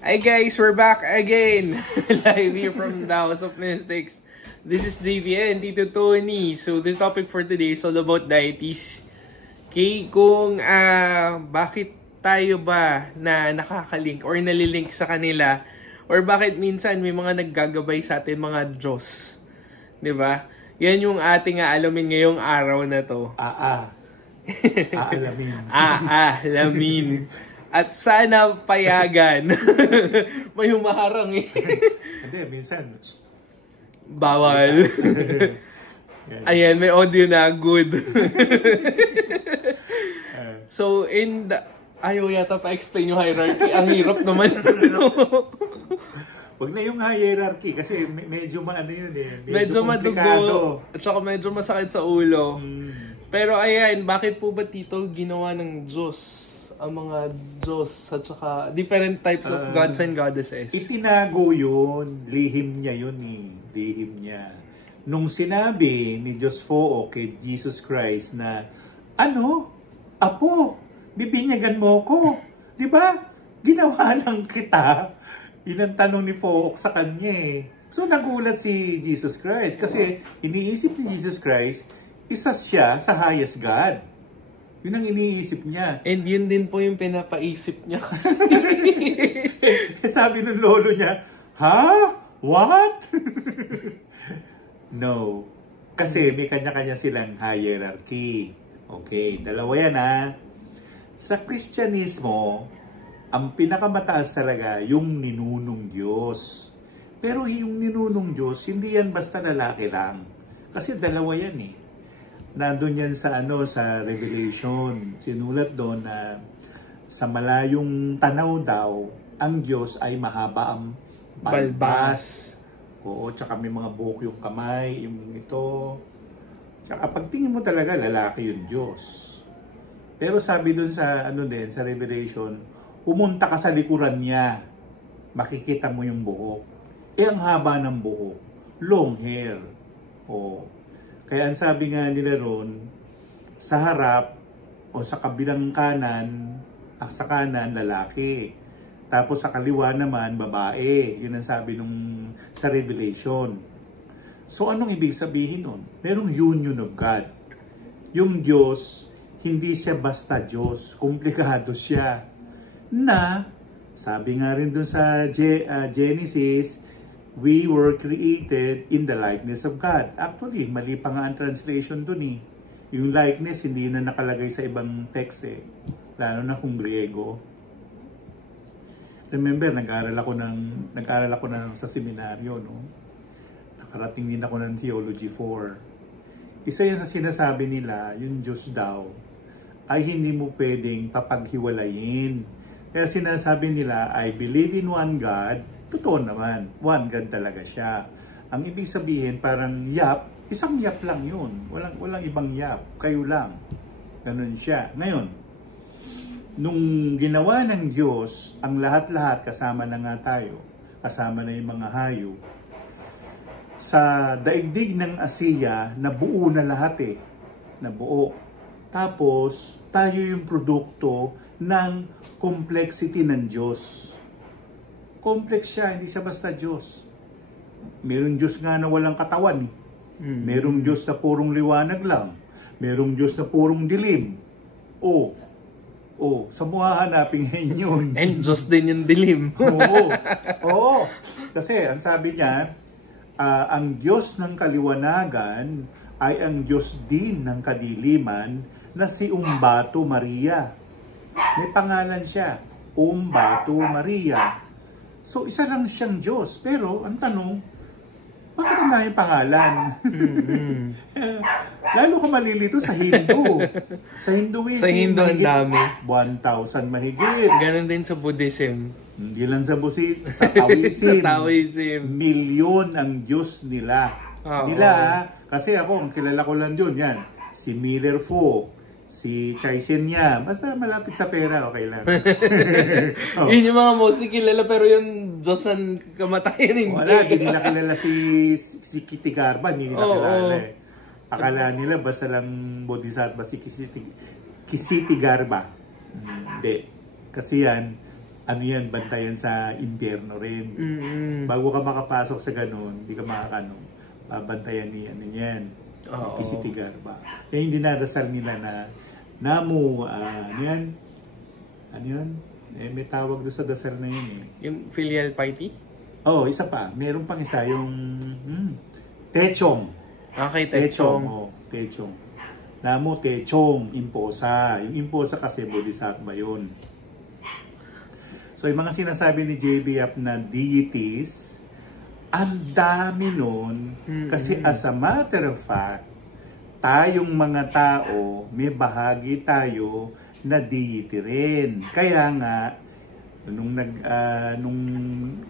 Hi guys, we're back again. Live here from the House of Mystics. This is JVN, Tito Tony. So the topic for today is all about deities. Okay, kung bakit tayo ba na nakakalink or nalilink sa kanila, or bakit minsan may mga naggagabay sa atin mga Diyos. 'Di ba? Yan yung ating aalamin ngayong araw na to. Aalamin. Aalamin. At sana payagan. May humaharang eh. Hindi, minsan. Bawal. Ayan, may audio na. Good. So, ayaw yata pa-explain yung hierarchy. Ang hirap naman. Huwag na yung hierarchy kasi medyo maano yun eh. Medyo madugo. At saka medyo masakit sa ulo. Pero ayan, bakit po ba Tito ginawa ng Diyos? Ang mga Diyos at saka different types of gods and goddesses. Itinago yun. Lihim niya yun eh. Lihim niya. Nung sinabi ni Diyos Foo kay Jesus Christ na, Apo, bibinyagan mo ko. Di ba? Ginawa lang kita. Yun ang tanong ni Foo sa kanya eh. So nagulat si Jesus Christ kasi iniisip ni Jesus Christ, isa siya sa highest God. Yun ang iniisip niya. And yun din po yung pinapaisip niya kasi. Sabi ng lolo niya, ha? What? No. Kasi may kanya-kanya silang hierarchy. Okay, dalawa yan ha. Sa Kristyanismo, ang pinakamataas talaga yung ninunong Diyos. Pero yung ninunong Diyos, hindi yan basta lalaki lang. Kasi dalawa yan eh. Nandun yan sa sa Revelation. Sinulat doon na sa malayong tanaw daw, ang Diyos ay mahaba ang balbas. Oo, tsaka may mga buhok yung kamay, yung ito. Tsaka pagtingin mo talaga, lalaki yung Diyos. Pero sabi doon sa sa Revelation, pumunta ka sa likuran niya, makikita mo yung buhok. Ang haba ng buhok, long hair. Oo. Kaya ang sabi nga nila ron, sa harap o sa kabilang kanan, sa kanan, lalaki. Tapos sa kaliwa naman, babae. Yun ang sabi sa Revelation. So anong ibig sabihin nun? Merong union of God. Yung Diyos, hindi siya basta Diyos. Komplikado siya. Na, sabi nga rin dun sa Genesis, we were created in the likeness of God. Actually, mali pa nga ang translation dun eh. Yung likeness, hindi na nakalagay sa ibang text eh. Lalo na kung Griego. Remember, nag-aaral ako sa seminaryo, no? Nakarating din ako ng Theology 4. Isa yan sa sinasabi nila, yung Diyos daw, ay hindi mo pwedeng papaghiwalayin. Kaya sinasabi nila, I believe in one God. Totoo naman, one God talaga siya. Ang ibig sabihin, parang isang yap lang yun. Walang ibang yap, kayo lang. Ganun siya. Ngayon, nung ginawa ng Diyos, ang lahat-lahat, kasama na nga tayo, kasama na yung mga hayop, sa daigdig ng Asiya, nabuo na lahat eh. Nabuo. Tapos, tayo yung produkto ng complexity ng Diyos. Complex siya, hindi siya basta Diyos. Merong Diyos nga na walang katawan. Merong Diyos na purong liwanag lang. Merong Diyos na purong dilim. Sa mga hanapin ngayon yun. And Diyos din yung dilim. Oo. Kasi ang sabi niya, ang Diyos ng kaliwanagan ay ang Diyos din ng kadiliman na si Umbato Maria. May pangalan siya, Umbato Maria. So, isa lang siyang Diyos. Pero, ang tanong, bakit ang daming pangalan? Lalo ka malilito sa Hindu. Sa Hinduism, sa Hindu ang dami. 1,000 mahigit. Ganon din sa Buddhism. Hindi lang sa Buddhism, sa Taoism. Sa Taoism. Milyon ang Diyos nila. Kasi ako, ang kilala ko lang yun, yan. Si Miller Foo, si Chai Senya, basta malapit sa pera, okay lang. Yun yung mga most kilala, pero yung Diyos ang kamatayan hindi. Wala, hindi nila kilala si Kitty Garba, hindi nila kilala eh. Akala nila basta lang bodhisattva si Kisiti Garba. Hindi. Kasi yan, ano yan, bantayan sa impyerno rin. Bago ka makapasok sa ganun, hindi ka babantayan ni ano yan. Kisitigar ba? Kaya yung dinadasal nila na namu, ano yan? Ano yun? May tawag doon sa dasal na yun eh. Yung filial piety? Isa pa. Meron pang isa, yung techong. Okay, techong. Techong. Namu, techong, imposa. Yung imposa kasi bodhisattva yun. So, yung mga sinasabi ni JB Yap na deities, ang dami nun. Kasi as a matter of fact, tayong mga tao, may bahagi tayo na deity rin. Kaya nga, nung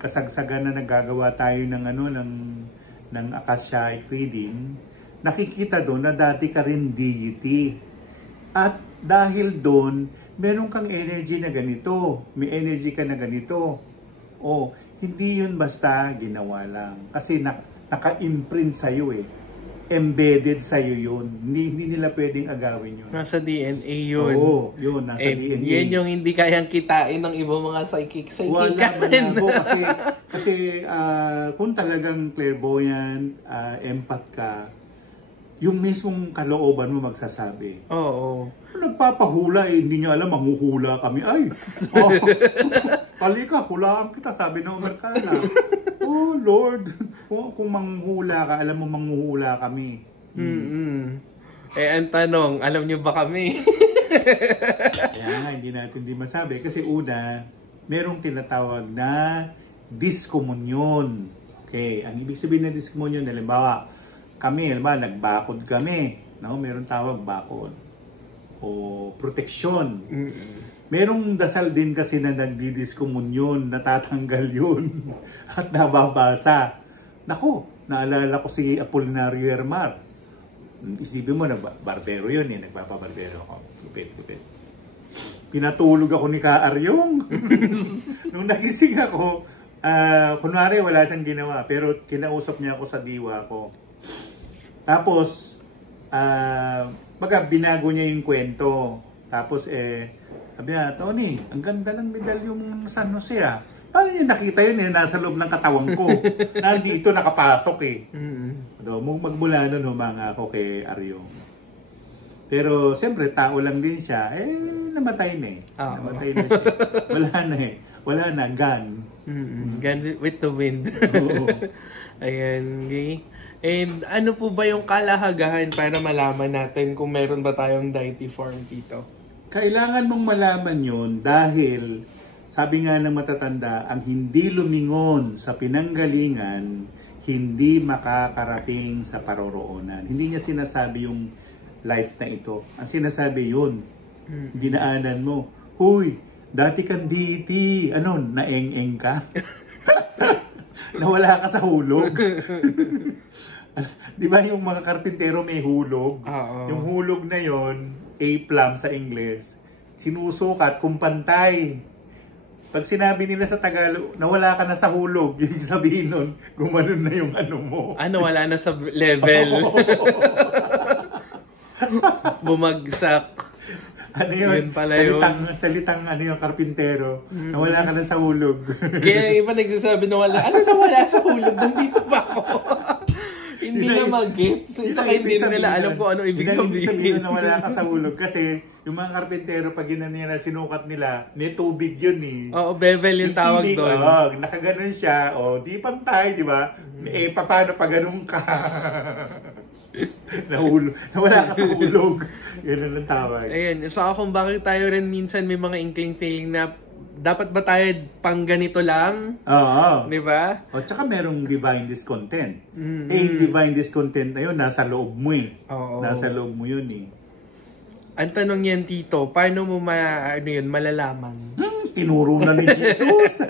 kasagsagan na nagagawa tayo ng Akashic reading, nakikita doon na dati ka rin deity. At dahil doon, meron kang energy na ganito, may energy ka na ganito. Hindi yun basta ginawa lang. Kasi naka-imprint sa'yo eh. Embedded sa'yo yun. Hindi nila pwedeng agawin yun. Nasa DNA yun. Yun, nasa DNA. Yan yung hindi kayang kitain ng ibang mga psychic. Wala malabo kasi kung talagang clairvoyant, empath ka, yung mismong kalooban mo magsasabi. Nagpapahula hindi niya alam, manghuhula kami. Ay, halika, hulaan kita, sabi ng Amerikana. Lord, kung manghuhula ka, alam mo manghuhula kami. Ang tanong, alam niyo ba kami? Kaya nga, hindi natin masabi. Kasi una, merong tinatawag na diskomunyon. Okay, ang ibig sabihin ng diskomunyon, halimbawa, nagbakod kami. Meron tawag bakod. O proteksyon. Merong dasal din kasi na nagdidiskomunyon, natatanggal yun. At nababasa. Naalala ko si Apolinario Hermar. Isipin mo, barbero yun eh. Nagpapabarbero ako. Lupit. Pinatulog ako ni Ka Aryong. Nung nagising ako, kunwari wala siyang ginawa. Pero kinausap niya ako sa diwa ko. Tapos, binago niya yung kwento. Tapos, sabi niya, Tony, ang ganda ng medalyong San Jose ah. Paano niya nakita yun eh? Nasa loob ng katawan ko. Nandito, nakapasok eh. Magmula nun, humanga ako kay Aryong. Pero, siyempre, tao lang din siya. Namatay na eh. Namatay na siya. Wala na, gun. Gun with the wind. Ayan, okay. And ano po ba yung kalahagahan para malaman natin kung meron ba tayong deity form dito? Kailangan mong malaman yun dahil sabi nga ng matatanda, ang hindi lumingon sa pinanggalingan, hindi makakarating sa paroroonan. Hindi niya sinasabi yung life na ito. Ang sinasabi yun, dinaanan mo. Huy, dati kang deity. Naeng-eng ka? Nawala ka sa hulog. Di ba yung mga karpintero may hulog? Yung hulog na yon, A-plumb sa Ingles, sinusukat kung pantay. Pag sinabi nila sa Tagalog, nawala ka na sa hulog, yung sabihin nun, gumanon na yung ano mo. Wala na sa level. Bumagsak. Yun pala salitang yung karpintero, nawala ka na sa hulog. Kaya iba nagsasabi nawala sa hulog, nandito pa ako. Hindi na mag-gets. Tsaka hindi nila alam kung ano ibig sabihin. Nawala ka sa hulog kasi yung mga karpintero pag nila sinukat nila, may tubig yun eh. Bevel yung tawag doon. Nakaganon siya, di pantay, di ba? Paano pag ganun ka? Nawala ka sa hulog. Yan ang tawag. Ayan, so kung bakit tayo rin minsan may mga inkling feeling na dapat ba tayo pang ganito lang? Di ba? Tsaka merong divine discontent. Yung divine discontent na yun, nasa loob mo eh. Nasa loob mo yun eh. Ang tanong yan, Tito, paano mo malalaman? Tinuro na ni Jesus.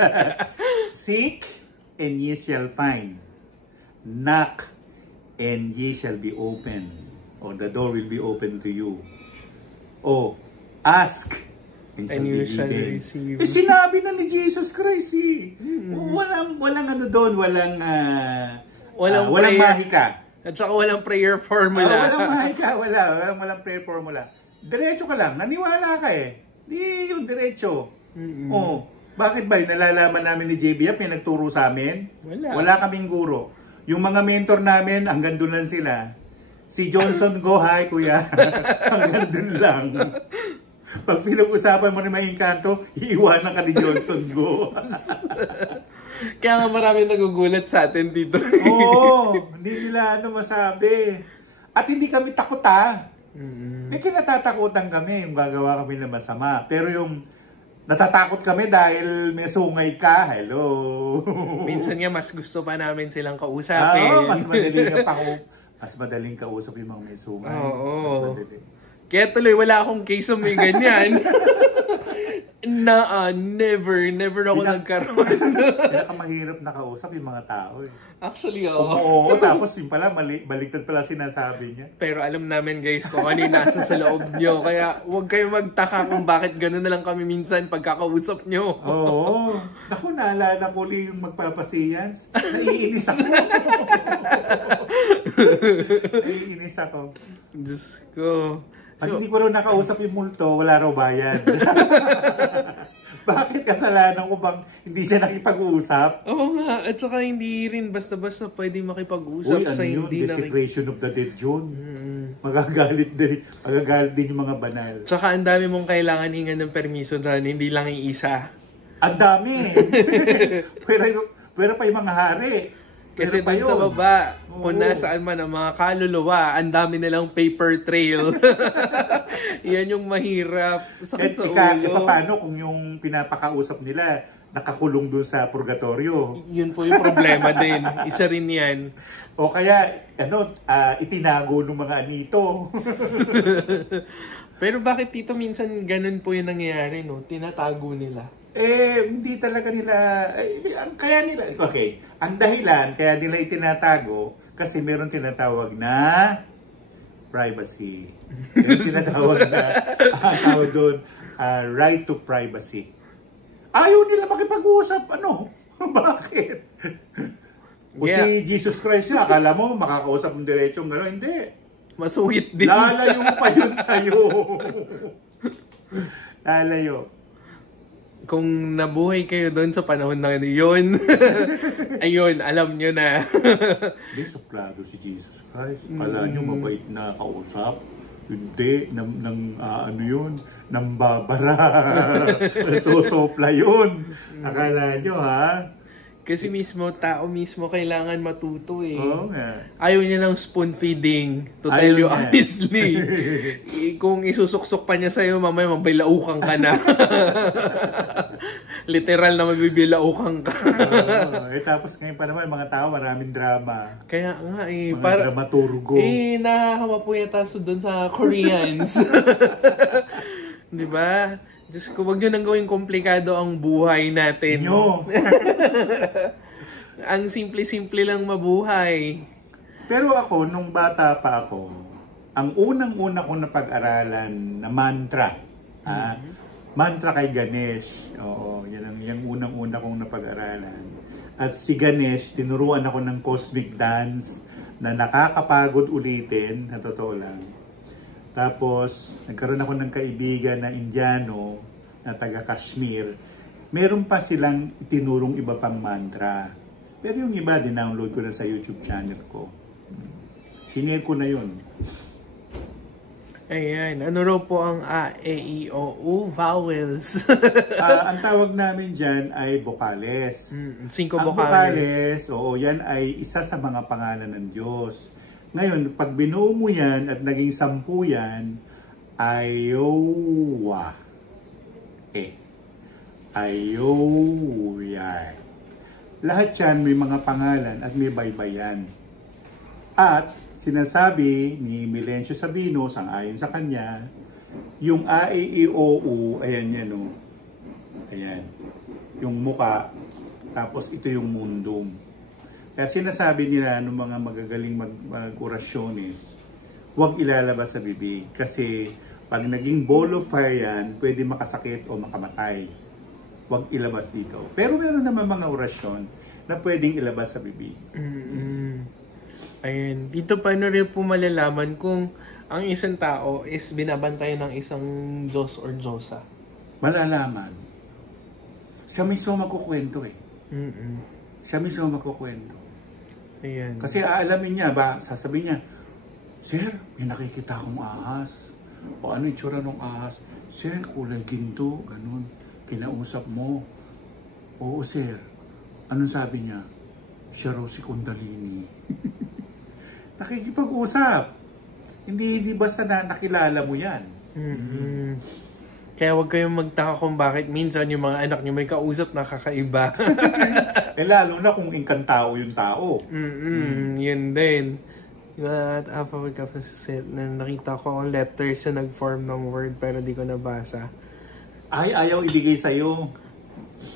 Seek and ye shall find. Knock and ye shall be open. The door will be open to you. Ask and you shall receive. Sinabi na ni Jesus Christ eh. Walang ano doon, walang mahika. At saka walang prayer formula. Walang mahika, walang prayer formula. Diretso ka lang, naniwala ka eh. Di yung diretso. Bakit ba? Nalalaman namin ni JBF, may nagturo sa amin? Wala kaming guro. Yung mga mentor namin, hanggang doon lang sila. Si Johnson Go, hi kuya. Hanggang doon lang. Pag pinag-usapan mo na may engkanto, iiwanan ka ni Johnson Go. Kaya nga maraming nagugulat sa atin dito. Oo, hindi nila masabi. At hindi kami takot May kinatatakutan kami, yung gagawa kami ng masama. Pero yung natatakot kami dahil may sungay ka, hello. Minsan nga mas gusto pa namin silang kausapin. Mas madaling kausap yung mga may sungay. Mas madaling. Kaya tuloy, wala akong case of may ganyan. Never ako nagkaroon. Mahirap na kausap yung mga tao Actually, Oo, tapos yung pala, baliktad pala sinasabi niya. Pero alam namin guys kung ano yung nasa sa loob nyo. Kaya huwag kayo magtaka kung bakit gano'n na lang kami minsan pagkakausap nyo. Oo. Naku, naalala ko yung magpapasiyans. Naiinis ako. Naiinis ako. Diyos ko. Pag hindi ko rin nakausap yung multo, wala raw bayad. Bakit kasalanan ko bang hindi siya nakipag-uusap? Oo nga, at saka hindi rin basta-basta pwede makipag-usap sa hindi desecration of the dead yun. Magagalit din yung mga banal. Tsaka ang dami mong kailangan hingan ng permiso dyan, hindi lang yung isa. Ang dami! pero pa yung mga hari. Kasi dun sa baba, kung nasaan man ang mga kaluluwa, ang dami nilang paper trail. Yan yung mahirap. Sakit sa ulo. Paano kung yung pinapakausap nila nakakulong dun sa purgatorio? Yun po yung problema din. Isa rin yan. O kaya, itinago ng mga anito. Pero bakit dito minsan ganun po yung nangyayari, no? Tinatago nila. Hindi talaga nila, ang dahilan kaya nila itinatago kasi meron tinatawag na privacy. Meron tinatawag na, tawag doon, right to privacy. Ayaw nila makipag-usap, Bakit? Si Jesus Christ na, akala mo makakausap ng diretsong gano'n, hindi. Masuwit din. Lalayo pa yun sa'yo. Lalayo. Kung nabuhay kayo doon sa panahon na yun, ayun, alam nyo na. Hindi, suplado si Jesus Christ. Kala nyo mabait na kausap. Hindi, yun, nambabara. Susopla yun. Akala nyo, Kasi tao mismo kailangan matuto Oo nga. Ayaw niya ng spoon feeding, to tell you honestly. Kung isusuksok pa niya sa'yo, mamaya mabilaukan ka na. Literal na mabibilaukan ka. Tapos ngayon pa naman, mga tao, maraming drama. Kaya nga mga dramaturgo. Nakakama po yata doon sa Koreans. Diba? Diyos ko, wag nyo nang gawing komplikado ang buhay natin. Ang simple-simple lang mabuhay. Pero ako, nung bata pa ako, ang unang-una kong napag-aralan na mantra, mantra kay Ganesh. Oo, yan ang unang-una kong napag-aralan. At si Ganesh, tinuruan ako ng cosmic dance na nakakapagod ulitin, na totoo lang. Tapos, nagkaroon ako ng kaibigan na Indiano, na taga Kashmir. Meron pa silang itinurong iba pang mantra. Pero yung iba, dinownload ko na sa YouTube channel ko. Sinare ko na yun. Ayan. Ano raw po ang A, E, I, O, U vowels? Ang tawag namin dyan ay vocales. 5 ang vocales. yan ay isa sa mga pangalan ng Diyos. Ngayon, pag binuo mo yan at naging 10 yan, Ayowa. Ayoya. Lahat yan may mga pangalan at may baybayan. At sinasabi ni Milencio Sabino, sang-ayon sa kanya, yung A, E, I, O, U, ayan yan o. Ayan. Yung muka, tapos ito yung mundum. Kaya sinasabi nila ng mga magagaling mag-orasyones, huwag ilalabas sa bibig. Kasi pag naging ball of fire yan, pwede makasakit o makamatay. Huwag ilabas dito. Pero meron naman mga orasyon na pwedeng ilabas sa bibig. Ayun. Dito paano rin po malalaman kung ang isang tao is binabantayan ng isang Diyos or Diyosa? Malalaman. siya mismo magkukwento eh. Mm-mm. Siya mismo magkukwento. Ayan. Kasi aalamin niya ba, sasabihin niya, Sir, may nakikita akong ahas. O ano yung tsura ng ahas? Sir, kulay ginto, ganun. Kinausap mo. Oo, sir. Anong sabi niya? Siya raw si Kundalini. Nakikipag-usap. Hindi basta na nakilala mo yan. Mm-hmm. Kaya huwag kayong magtaka kung bakit minsan yung mga anak niyo may kausap na kakaiba. Lalo na kung inkantao yung tao. Yun din. At na nakita ko ang letters na nag-form ng word pero di ko nabasa. Ay, ayaw ibigay sa'yo.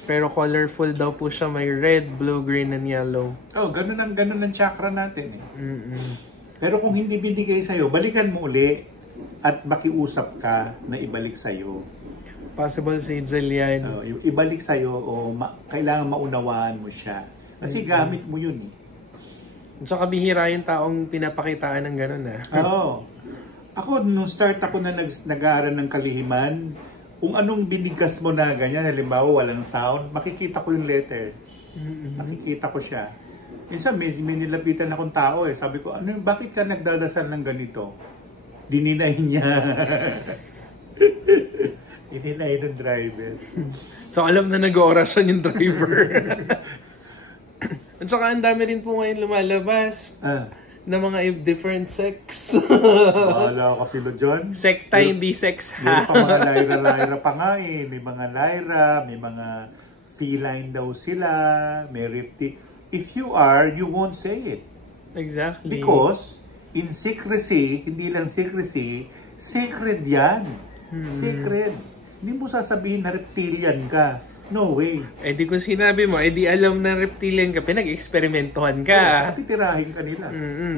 Pero colorful daw po siya. May red, blue, green, and yellow. Oh, ganun ang chakra natin eh. Pero kung hindi binigay sa'yo, balikan mo uli at makiusap ka na ibalik sa'yo. Possible si Jillian. Ibalik sa'yo o kailangan maunawaan mo siya. Kasi gamit mo yun eh. Tsaka bihira yung taong pinapakitaan ng gano'n Oo. Ako, nung start ako na nag-aaral ng kalihiman, kung anong binigkas mo na ganyan, halimbawa walang sound, makikita ko yung letter. Nakikita ko siya. Minsan may nilapitan akong tao eh. Sabi ko, bakit ka nagdadasal ng ganito? Dininay niya. Dininay ng driver. So alam na nag-oorasyon yung driver. At saka ang dami rin po ngayon lumalabas na mga different sex. Wala ka sila dyan. Sekta, hindi sex ha. Meron pa mga Lyra pa nga eh. May mga Lyra, may mga feline daw sila, may reptile. If you are, you won't say it. Exactly. Because in secrecy, hindi lang secrecy, sacred yan. Sacred. Hindi mo sasabihin na reptilian ka. No way. Eh di kung sinabi mo, di alam na reptilian ka, pinag-eksperimentuhan ka. Titirahin ka nila.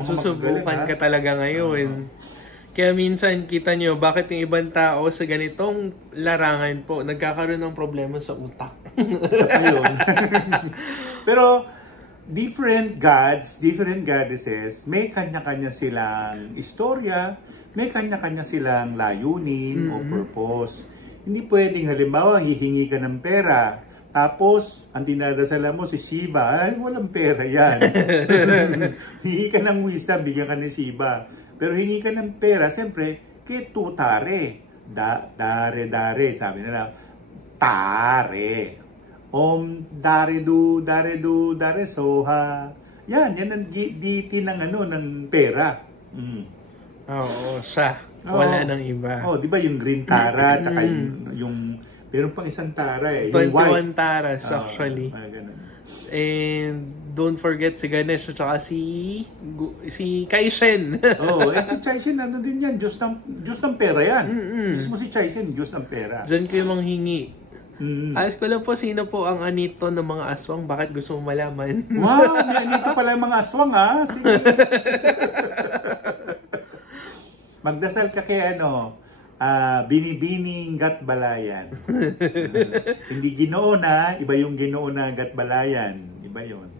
Susubukan ka talaga ngayon. Kaya minsan kita nyo, bakit yung ibang tao sa ganitong larangan po, nagkakaroon ng problema sa utak. Isa pa yun. Pero, different gods, different goddesses, may kanya-kanya silang istorya, may kanya-kanya silang layunin o purpose. Hindi pwedeng halimbawa hihingi ka ng pera, tapos ang dinadasala mo si Shiva, ay walang pera yan. Hingi ka ng wisdom, bigyan ka ni Shiva. Pero hingi ka ng pera, siyempre, ketutare. Dare, sabi nila, tare. Om dare soha. Yan ang deity ng pera. Oo, siya. Wala nang iba. Di ba yung green tara, tsaka yung meron pang isang tara eh. 21 taras actually. Ganun. And don't forget si Ganesh at saka si Kaisen. Si Chaisen ano din yan, Diyos ng pera yan. Mismo si Chaisen, Diyos ng pera. Diyan kayo manghingi. Ayos ko lang po, sino po ang anito ng mga aswang? Bakit gusto mo malaman? Wow, may anito pala yung mga aswang ha. Sige. Magdasal ka kay binibining gatbalayan. Hindi Ginoo na, iba yung Ginoo na gatbalayan. Iba yun.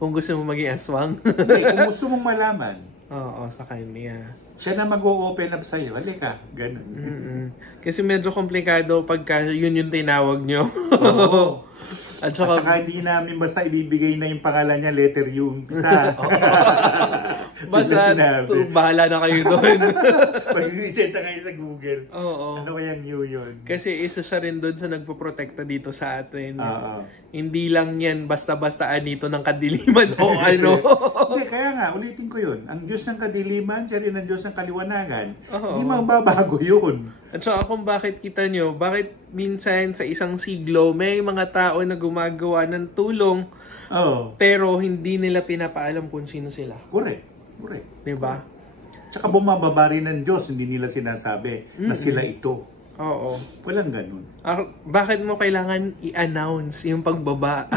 Kung gusto mo maging aswang. Kung gusto mong malaman. Oo, sa kanya. Siya na mag-o-open up sa'yo. Halika, ganun. Kasi medyo komplikado pagka yun yung tinawag nyo. Oo. At saka hindi namin basta ibibigay na yung pangalan niya, letter yung umpisa. Basta, bahala na kayo doon. Pag-reset sa ngayon sa Google. Oo. Ano kaya new yun? Kasi isa siya rin doon sa nagpoprotekta dito sa atin. Hindi lang yan basta-basta anito ng kadiliman o ano. Hindi, kaya nga, ulitin ko yun. Ang Diyos ng kadiliman, siya rin ang Diyos ng kaliwanagan. Hindi magbabago yun. At saka kung bakit kita nyo, bakit minsan sa isang siglo may mga tao na gumagawa ng tulong pero hindi nila pinapaalam kung sino sila. Correct. Diba? Tsaka bumababa rin ng Diyos, hindi nila sinasabi na sila ito. Oo. Walang ganun. Bakit mo kailangan i-announce yung pagbaba?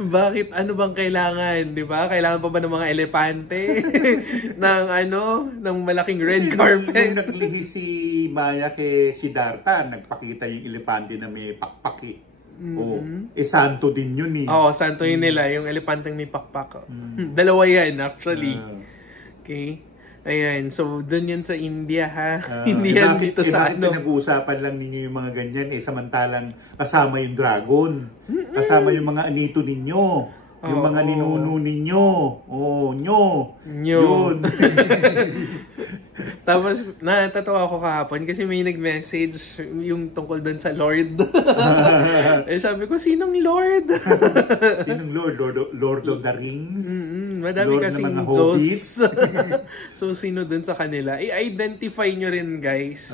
Bakit? Ano bang kailangan? Di ba? Kailangan pa ba ng mga elepante? ng malaking red carpet? Nung naglihi si Maya kay Siddhartha, nagpakita yung elepante na may pakpak santo din yun eh. Oo, santo yun nila. Yung elepanteng may pakpak. Dalawa yan actually. Okay? Ayan, so doon yan sa India ha. Hindi yan dito sa bakit pinag-uusapan lang ninyo yung mga ganyan samantalang kasama yung dragon. Kasama yung mga anito ninyo. Yung mga ninuno ninyo. Nyo. Yun. Tapos, natatawa ako kahapon kasi may nag-message yung tungkol doon sa Lord. Sabi ko, sinong Lord? Sinong Lord? Lord of the Rings? Madami Lord kasing ng mga Diyos. hobbits? So, sino doon sa kanila? I-identify nyo rin, guys.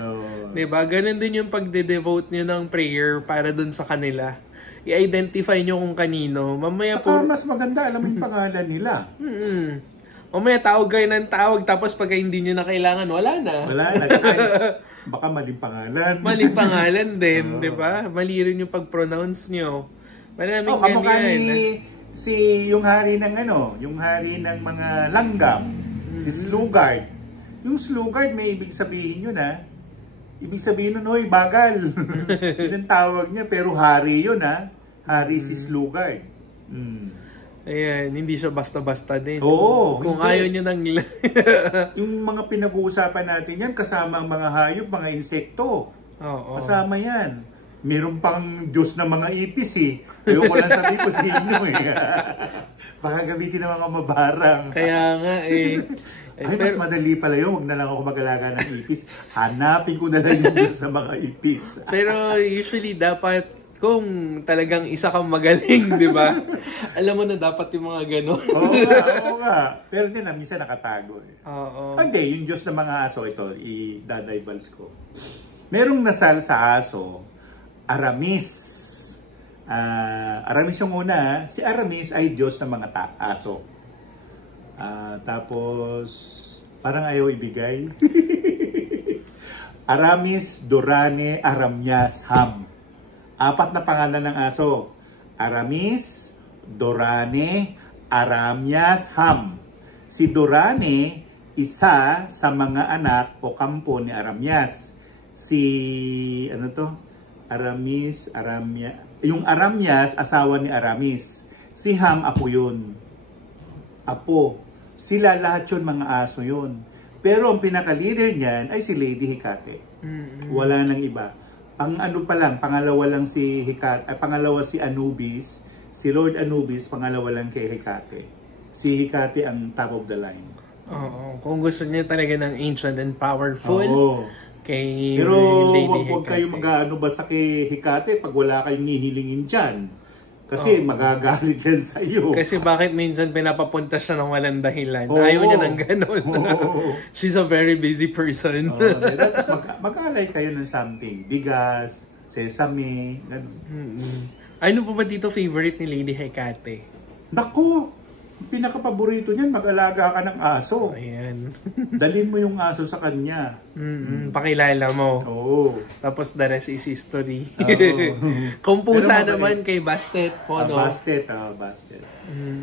Diba? Ganun din yung pagde-devote nyo ng prayer para doon sa kanila. I-identify nyo kung kanino. Mamaya saka mas maganda, alam mo yung pangalan nila. Mamaya tawag kayo ng tawag, tapos pag hindi nyo na kailangan, wala na. Wala na. Baka maling pangalan. Maling pangalan din, di ba? Mali rin yung pag-pronounce nyo. Maraming kamukha ganyan. yung hari ng yung hari ng mga langgam, si Slugard. Yung Slugard may ibig sabihin yun Ibig sabihin nun, oy, bagal. Yun ang tawag niya, pero hari yun Hari si Slugard. Ayan, hindi siya basta-basta din. Oo. Kung ayaw nyo nang... yung mga pinag-uusapan natin yan, kasama ang mga hayop, mga insekto. Oo. Kasama yan. Meron pang Diyos ng mga ipis Ayoko lang sabihin ko sa inyo Baka gamitin ng mga mabarang. Kaya nga mas madali pala yun. Huwag na lang ako mag-alaga ng ipis. Hanapin ko na lang yung Diyos ng mga ipis. Pero usually dapat kung talagang isa kang magaling, di ba? Alam mo na dapat yung mga gano'n. Oo nga. Pero hindi na, minsan nakatago Oo. Hindi, yung Diyos ng mga aso, ito, i-dadivals ko. Merong nasal sa aso, Aramis. Aramis yung una. Si Aramis ay Diyos ng mga aso. Tapos, parang ayaw ibigay. Aramis, Dorane, Aramyas, Ham. 4 na pangalan ng aso. Aramis, Dorane, Aramyas, Ham. Si Dorane, isa sa mga anak o kampo ni Aramyas. Aramis, yung Aramyas, asawa ni Aramis. Si Ham, apo yun. Apo. Sila lahat yun, mga aso yun. Pero ang pinaka-leader niyan ay si Lady Hecate. Wala nang iba. Pangalawa lang si Hecate, pangalawa si Anubis. Si Lord Anubis, pangalawa lang kay Hecate. Si Hecate ang top of the line. Oo. Kung gusto niya talaga ng ancient and powerful. Kay Pero Lady wag kayo basta kay Hecate pag wala kayong hihilingin dyan. Kasi magagalit yan sa iyo. Kasi bakit minsan pinapapunta siya ng walang dahilan? Ayaw niya ng ganun. She's a very busy person. Tapos mag-alay kayo ng something. Bigas, sesame, ganun. Ano po ba dito favorite ni Lady Hecate? Naku! Pinaka-paborito niyan, mag-alaga ka ng aso. Ayan. Dalhin mo yung aso sa kanya. Pakilala mo. Oo. Tapos the rest is history. Kung pusa naman kay Bastet po, no? Bastet.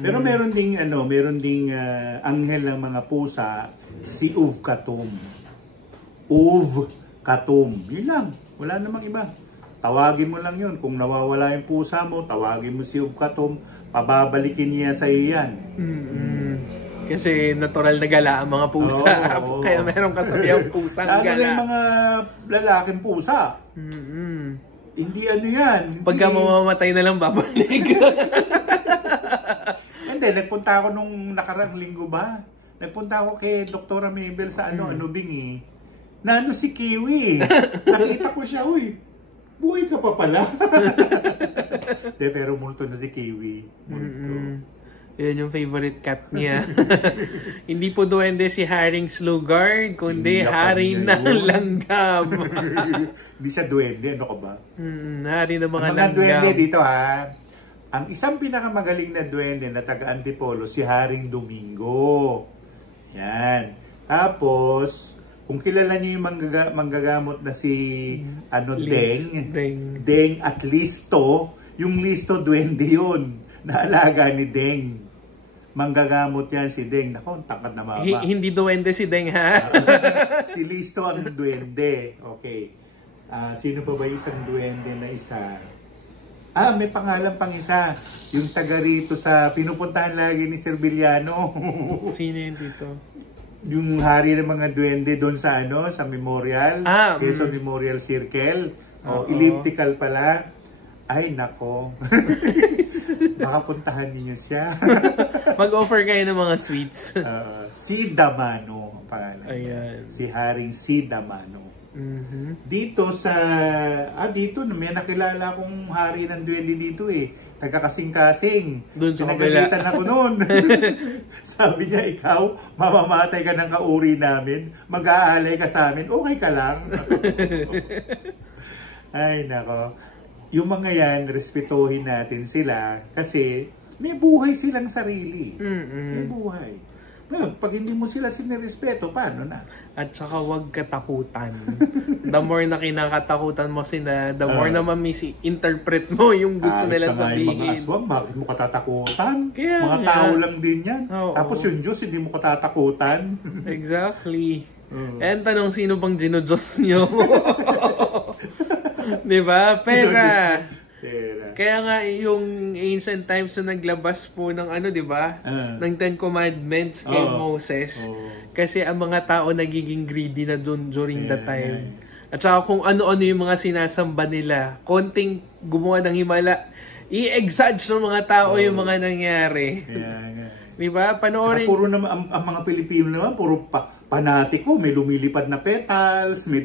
Pero meron ding anghel ng mga pusa, si Uvkatum. Yun lang. Wala namang iba. Tawagin mo lang yun. Kung nawawala yung pusa mo, tawagin mo si Uvkatum. Pababalikin niya sa iyo yan. Kasi natural na gala ang mga pusa. Kaya meron kasabihang pusang gala. Lalo na yung mga lalaking pusa. Hindi yan. Pagka mamamatay na lang babalik. Hindi, nagpunta ako nung nakarang linggo ba? Nagpunta ako kay Dr. Mabel sa Bingi. Si Kiwi. Nakita ko siya, buhay ka pa pala. Pero multo na si Kiwi. Yun yung favorite cat niya. Hindi po duwende si Haring Slugard, kundi hari ng langgam. Hindi siya duwende, ano ka ba? Hari ng mga langgam. Duwende dito ang isang pinakamagaling na duwende na taga-Antipolo, si Haring Domingo. Yan. Tapos, kung kilala niyo yung manggagamot na si Deng at Listo, yung Listo duwende yun, naalaga ni Deng. Manggagamot yan si Deng. Naku, tangkad na mama. Hindi duwende si Deng, ha? Si Listo ang duwende. Okay. Sino pa ba isang duwende na isa? May pangalan pang isa. Yung taga rito sa pinupuntahan lagi ni Sir Villano. Sino yun dito? yung hari ng mga duwende doon sa sa Memorial, Quezon Memorial Circle. Elliptical pala. Ay, nako. Baka puntahan niyo siya. Mag-offer kayo ng mga sweets. Si Damano ang pangalan. Ayan. Si Haring Si Damano. Dito dito may nakilala akong hari ng duwende dito taga-kasing-kasing. Doon sa Pinagalitan ako noon. Sabi niya, ikaw, mamamatay ka ng kauri namin, mag-aalay ka sa amin, okay ka lang. Ay, nako. Yung mga yan, respetuhin natin sila kasi may buhay silang sarili. May buhay. Ngayon, pag hindi mo sila sinirespeto, paano na? At saka huwag katakutan. The more na kinakatakutan mo sila, the more na mami-interpret mo yung gusto nilang sabihin. Mga aswang, bakit mo katatakutan? Kaya mga tao lang din yan. Tapos yung Diyos, hindi mo katatakutan. Exactly. And tanong, sino bang Diyos nyo? Diba? Pera. Kaya nga yung ancient times na naglabas po ng diba? Ng Ten Commandments kay Moses. Kasi ang mga tao nagiging greedy na doon during that time. At saka kung ano-ano yung mga sinasamba nila, konting gumawa ng himala, i-exage ng mga tao yung mga nangyari. Diba? Panoorin. Puro naman, ang mga Pilipino naman, puro panatiko, may lumilipad na petals, may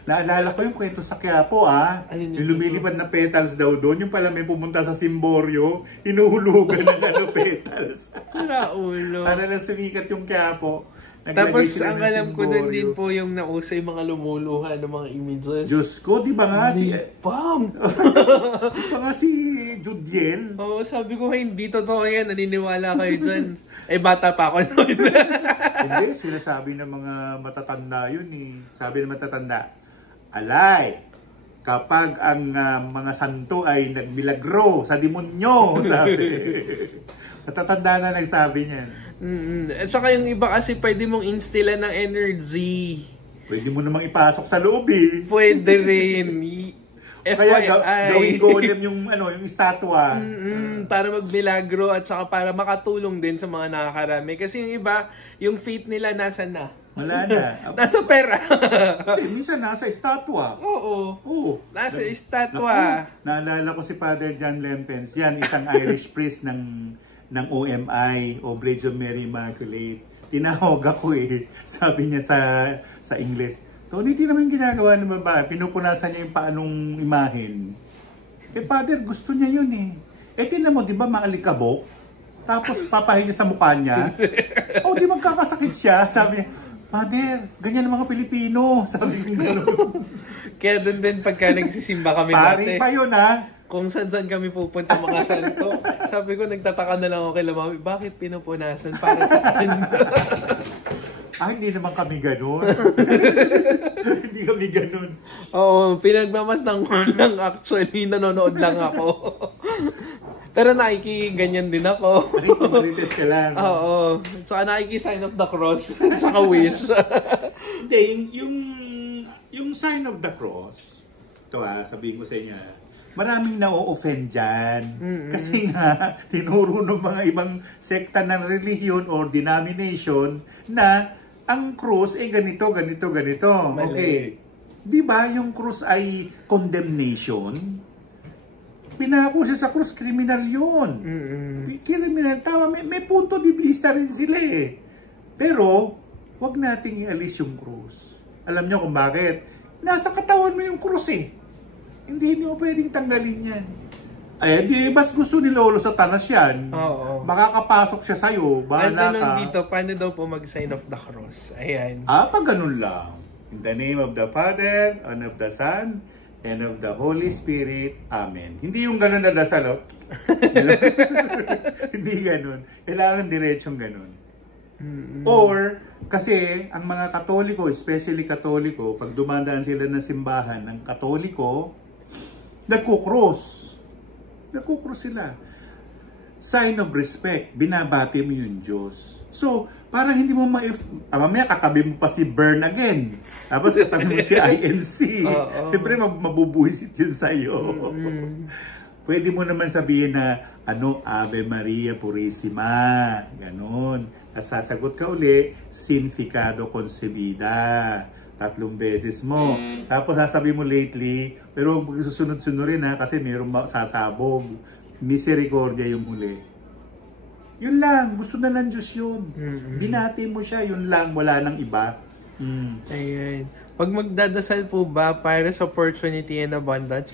Naalala ko yung kwento sa Quiapo, yung lumilipad na petals daw doon. Yung pala may pumunta sa Simboryo, hinuhulugan ng petals. Sira ulo. Para lang sumikat yung Quiapo. Tapos ang alam ko doon din po yung nauso yung mga lumuluhan ng mga images. Diyos ko, di ba nga si... Bam! Di ba nga si Judiel? Oo, sabi ko, hindi totoo yan. Naniniwala kayo dyan. Bata pa ako noon. Hindi, sinasabi ng mga matatanda yun Sabi ng matatanda, alay, kapag ang mga santo ay nagmilagro sa demonyo, sabi. Matatanda na nagsabi niyan. At saka yung iba kasi pwede mong instillan ng energy. Pwede mo namang ipasok sa loob Pwede rin. Kaya gawing golem yung estatwa. Para magmilagro at saka para makatulong din sa mga nakakarami. Kasi yung iba, yung faith nila nasa na. Wala na. Nasa pera. Minsan nasa estatwa. Oo. Nasa estatwa. Naalala ko si Father John Lempens. Yan, isang Irish priest ng OMI, Oblates of Mary Immaculate. Tinawag ako Sabi niya sa English, Tony, di naman ginagawa ng babae. Pinupunasan niya yung paanong imahen. Father, gusto niya yun tingnan mo, di ba maalikabok? Tapos papahin niya sa mukha niya. Di magkakasakit siya. Sabi niya, Father, ganyan ang mga Pilipino. Sabi niya gano'n. Kaya doon din pagka nagsisimba kami Pari pa yun Kung saan kami pupunta mga santo. Sabi ko, nagtataka na lang ako kay Mami, bakit pinupunasan para sa akin? Hindi naman kami ganun. Hindi kami ganun. Oo, pinagmamasdan ko lang actually. Nanonood lang ako. Pero ganyan din ako. Nakikimarites ka lang. Oo. Saka sign of the cross. Saka wish. Hindi, yung sign of the cross, ito sabihin ko sa inyo, maraming na-offend dyan. Kasi nga, tinuro ng mga ibang sekta ng religion or denomination na ang cross ganito. Okay. Di ba yung cross ay condemnation? Pinako siya sa cross, criminal yun. Criminal, tama. May punto di vista rin sila Pero, wag nating ialis yung cross. Alam niyo kung bakit? Nasa katawan mo yung cross Hindi mo pwedeng tanggalin yan. Di bas gusto ni Lolo Satanas yan. Makakapasok siya sa'yo. Bahala ka. Dito, paano daw po mag-sign of the cross? Ayan. Pag ganun lang. In the name of the Father, and of the Son, and of the Holy Spirit. Amen. Hindi yung ganun na dasal, Hindi ganun. Kailangan diretsong ganun. Or, kasi ang mga Katoliko, especially Katoliko, pag dumadaan sila ng simbahan ng Katoliko, nagkukross sila. Sign of respect. Binabati mo yung Diyos. So, para hindi mo mamaya katabi mo pa si Burn again. Tapos katabi mo si INC. Siyempre, mabubuhisit yun sa'yo. Pwede mo naman sabihin na, Ave Maria Purissima. Ganon. Sasagot ka uli, sin ficado concebida. 3 beses mo. Tapos sasabi mo lately, pero susunod-sunod rin ha, kasi mayroong sasabog. Misericordia yung huli. Yun lang, gusto na ng Diyos yun. Binati mo siya, yun lang, wala nang iba. Ayan. Pag magdadasal po ba para sa opportunity and abundance,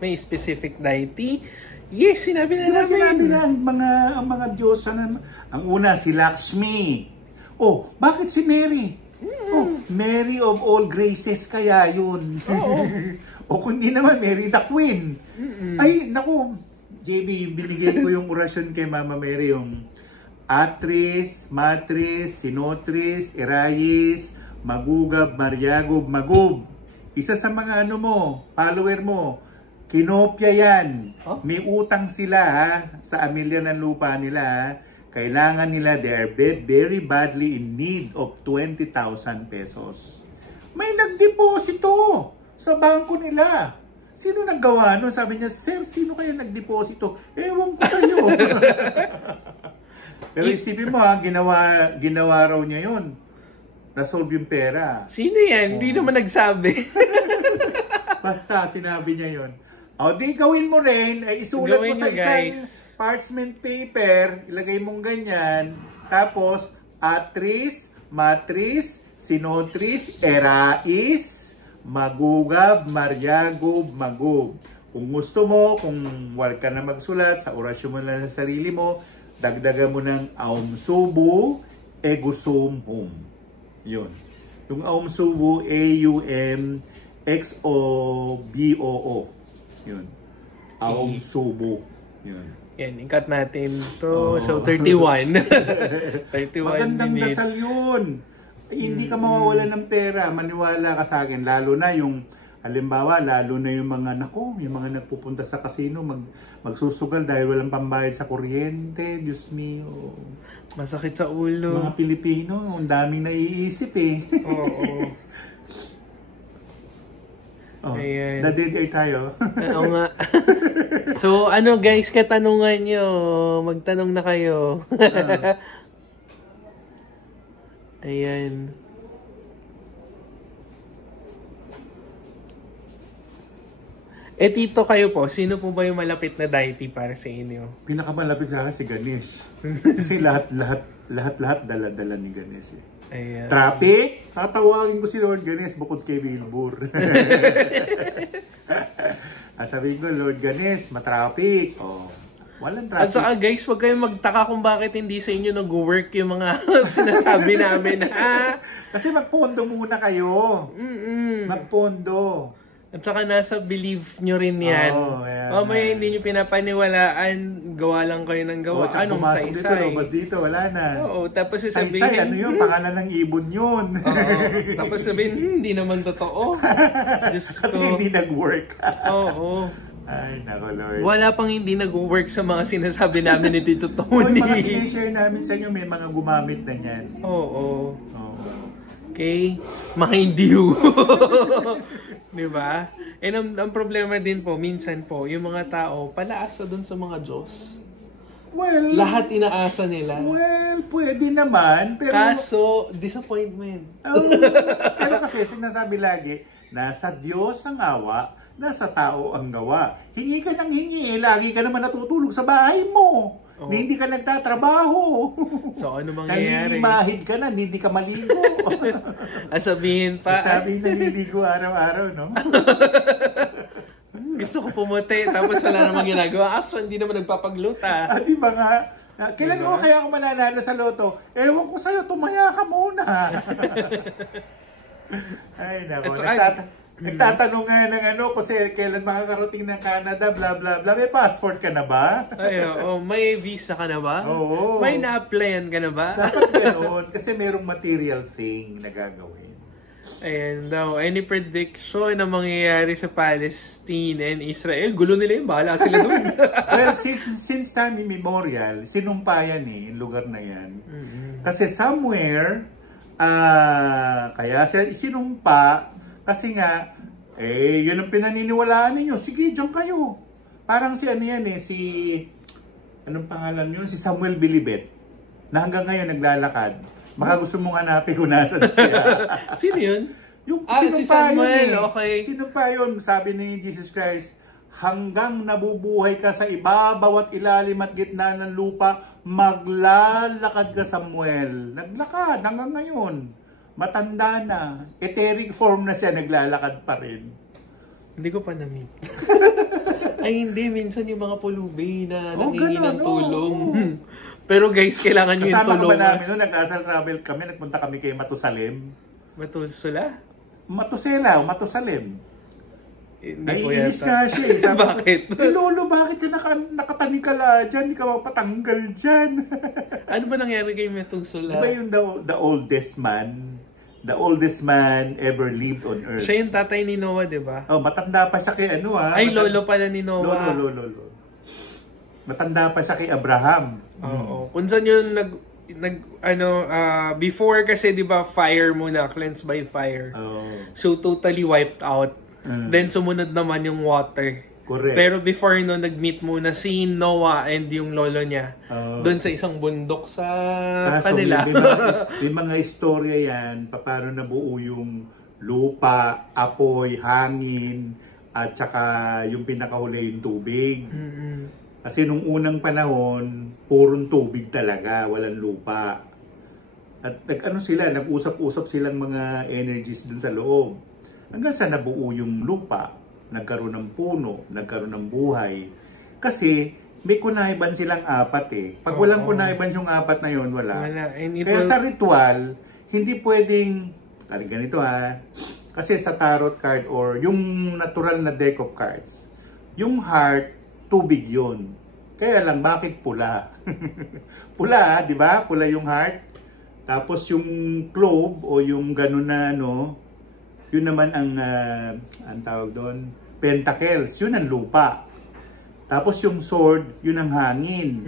may specific deity? Yes, sinabi na namin. Sinabi na ang mga Diyos. Ang una, si Lakshmi. Oh, bakit si Mary? Oh, Mary of all graces kaya yun. O kundi naman, Mary the Queen. Ay, naku, JB, binigay ko yung orasyon kay Mama Mary, yung Atris, Matris, Sinotris, Erayis, Magugab, Mariagob, Magub. Isa sa mga follower mo, kinopya yan. May utang sila sa amilya ng lupa nila. Kailangan nila, they are very badly in need of 20,000 pesos. May nagdeposito sa bangko nila. Sino naggawa nun? Sabi niya, sir, sino kaya nagdeposito? Ewan ko sa'yo. Pero isipin mo ginawa raw niya yun. Nasolve yung pera. Sino yan? Hindi naman nagsabi. Basta, sinabi niya yun. O, di gawin mo rin, isulat mo sa isang parchment paper, ilagay mong ganyan, tapos, Atris, Matris, Sinotris, Erais, Magugab, Mariagob, Magub. Kung gusto mo, kung wala ka na magsulat, sa orasyon mo na sa sarili mo, dagdagan mo ng Aum Subu, Egusum Hum. Yun. Yung Aum Subu, AUMXOBOO. Yun. Aum Subu. Yun. Yan, ikat natin to. So, 31. 31 Magandang minutes. dasal yun. Hindi ka mawawalan ng pera. Maniwala ka sa akin. Lalo na yung, halimbawa, lalo na yung mga nagpupunta sa casino, magsusugal dahil walang pambayad sa kuryente. Diyos mio. Masakit sa ulo. Mga Pilipino, ang daming naiisip eh. Oo. Ayan. Na-dead air tayo. Oo nga. So, guys, katanungan nyo. Magtanong na kayo. Ayan. Tito, kayo po, sino po ba yung malapit na deity para sa inyo? Pinakamalapit sa akin si Ganesh. Kasi lahat dala-dala ni Ganesh eh. Ayan. Traffic? Tatawagin ko si Lord Ganesh bukod kay Wilbur. Sabihin ko, Lord Ganesh, matraffic. Walang traffic. At saka guys, huwag kayong magtaka kung bakit hindi sa inyo nag-work yung mga sinasabi namin. Kasi magpondo muna kayo. Magpondo. At saka nasa belief nyo rin yan. May hindi nyo pinapaniwalaan, gawa lang kayo ng gawa. Anong saysay? Dito, wala na. Oo, tapos sasabihin... Saysay, ano yun? Pangalan ng ibon yun. Tapos sabihin, hindi naman totoo. Kasi hindi nag-work. Oo. Ay, nako Lord. Wala pang hindi nag-work sa mga sinasabi namin ni Tito Tony. Mga sinishare namin sa inyo, may mga gumamit na yan. Oo. Okay? Mind you. Diba? And ang problema din po, minsan po, yung mga tao, palaasa dun sa mga Diyos. Well, lahat inaasa nila. Well, pwede naman. Pero, kaso, disappointment. Pero kasi, sinasabi lagi, nasa Diyos ang awa, nasa tao ang gawa. Hingi ka ng hingi, lagi ka naman natutulog sa bahay mo. Hindi ka nagtatrabaho. So, ano mangyayari? Nanginimahid ka na, hindi ka maligo. Sabihin pa. Sabihin naliligo araw-araw, no? Gusto ko pumuti, tapos wala namang ginagawa. Hindi naman nagpapagluta. Di ba nga? Kailan mo kaya ako mananalo sa loto? Ewan ko sa'yo, tumaya ka muna. Ay, nako. Nagtatanong nga ng kasi kailan makakarating ng Canada, bla bla bla. May passport ka na ba? Ay, may visa ka na ba? Oo. May na-applyan ka na ba? Dapat ganoon, kasi merong material thing na gagawin. Ayan daw, any prediction na mangyayari sa Palestine and Israel? Gulo nila yung bahala sila doon. Well, since time immemorial, sinumpa yan yung lugar na yan. Kasi somewhere, kaya siya isinumpa, kasi nga, yun ang pinaniniwalaan ninyo. Sige, diyan kayo. Parang si anong pangalan yun? Si Samuel Bilibet. na hanggang ngayon naglalakad. Baka gusto mong hanapin kung nasan siya. Sino yun? Yung si Samuel, okay. Sino pa yun? Sabi ni Jesus Christ, hanggang nabubuhay ka sa ibabaw at ilalim at gitna ng lupa, maglalakad ka, Samuel. Naglakad hanggang ngayon. Matanda na. Etheric form na siya, naglalakad pa rin. Hindi ko pa na-meet. Ay hindi, minsan yung mga pulubi na nangingi ng tulong. Pero guys, kailangan nyo yung tulong. Kasama ka ba namin noon? Nag-asal travel kami, nagpunta kami kay Matusalem. Matusela o Matusalem. Naiinis ka siya eh. Sabi bakit? Ko, Lolo, bakit ka nakatanikala dyan? Hindi ka mapatanggal dyan. Ano ba nangyari kay Methuselah? Di ba yung the oldest man? The oldest man ever lived on earth. Siya yung tatay ni Noah, di ba? Oh, matanda pa siya kay ano Ay, lolo pala ni Noah. Lolo. Matanda pa siya kay Abraham. Oo. Kung saan yun before kasi 'di ba fire muna, cleansed by fire. So totally wiped out. Then sumunod naman yung water. Correct. Pero before no nag-meet muna si Noah and yung lolo niya doon sa isang bundok sa kanila. May mga istorya yan paano nabuo yung lupa, apoy, hangin at saka yung pinakahuli yung tubig. Kasi nung unang panahon, purong tubig talaga, walang lupa. At nag-usap-usap silang mga energies dun sa loob. Hanggang sa nabuo yung lupa, nagkaroon ng puno, nagkaroon ng buhay. Kasi may kunaiban silang apat eh. Pag walang kunaiban yung apat na yun, wala. Kaya sa ritual, hindi pwedeng, ganito kasi sa tarot card or yung natural na deck of cards, yung heart, tubig yun. Kaya lang, bakit pula? Pula, di ba? Pula yung heart. Tapos yung clove o yung ganun na yun naman ang tawag doon, pentacles, yun ang lupa. Tapos yung sword, yun ang hangin.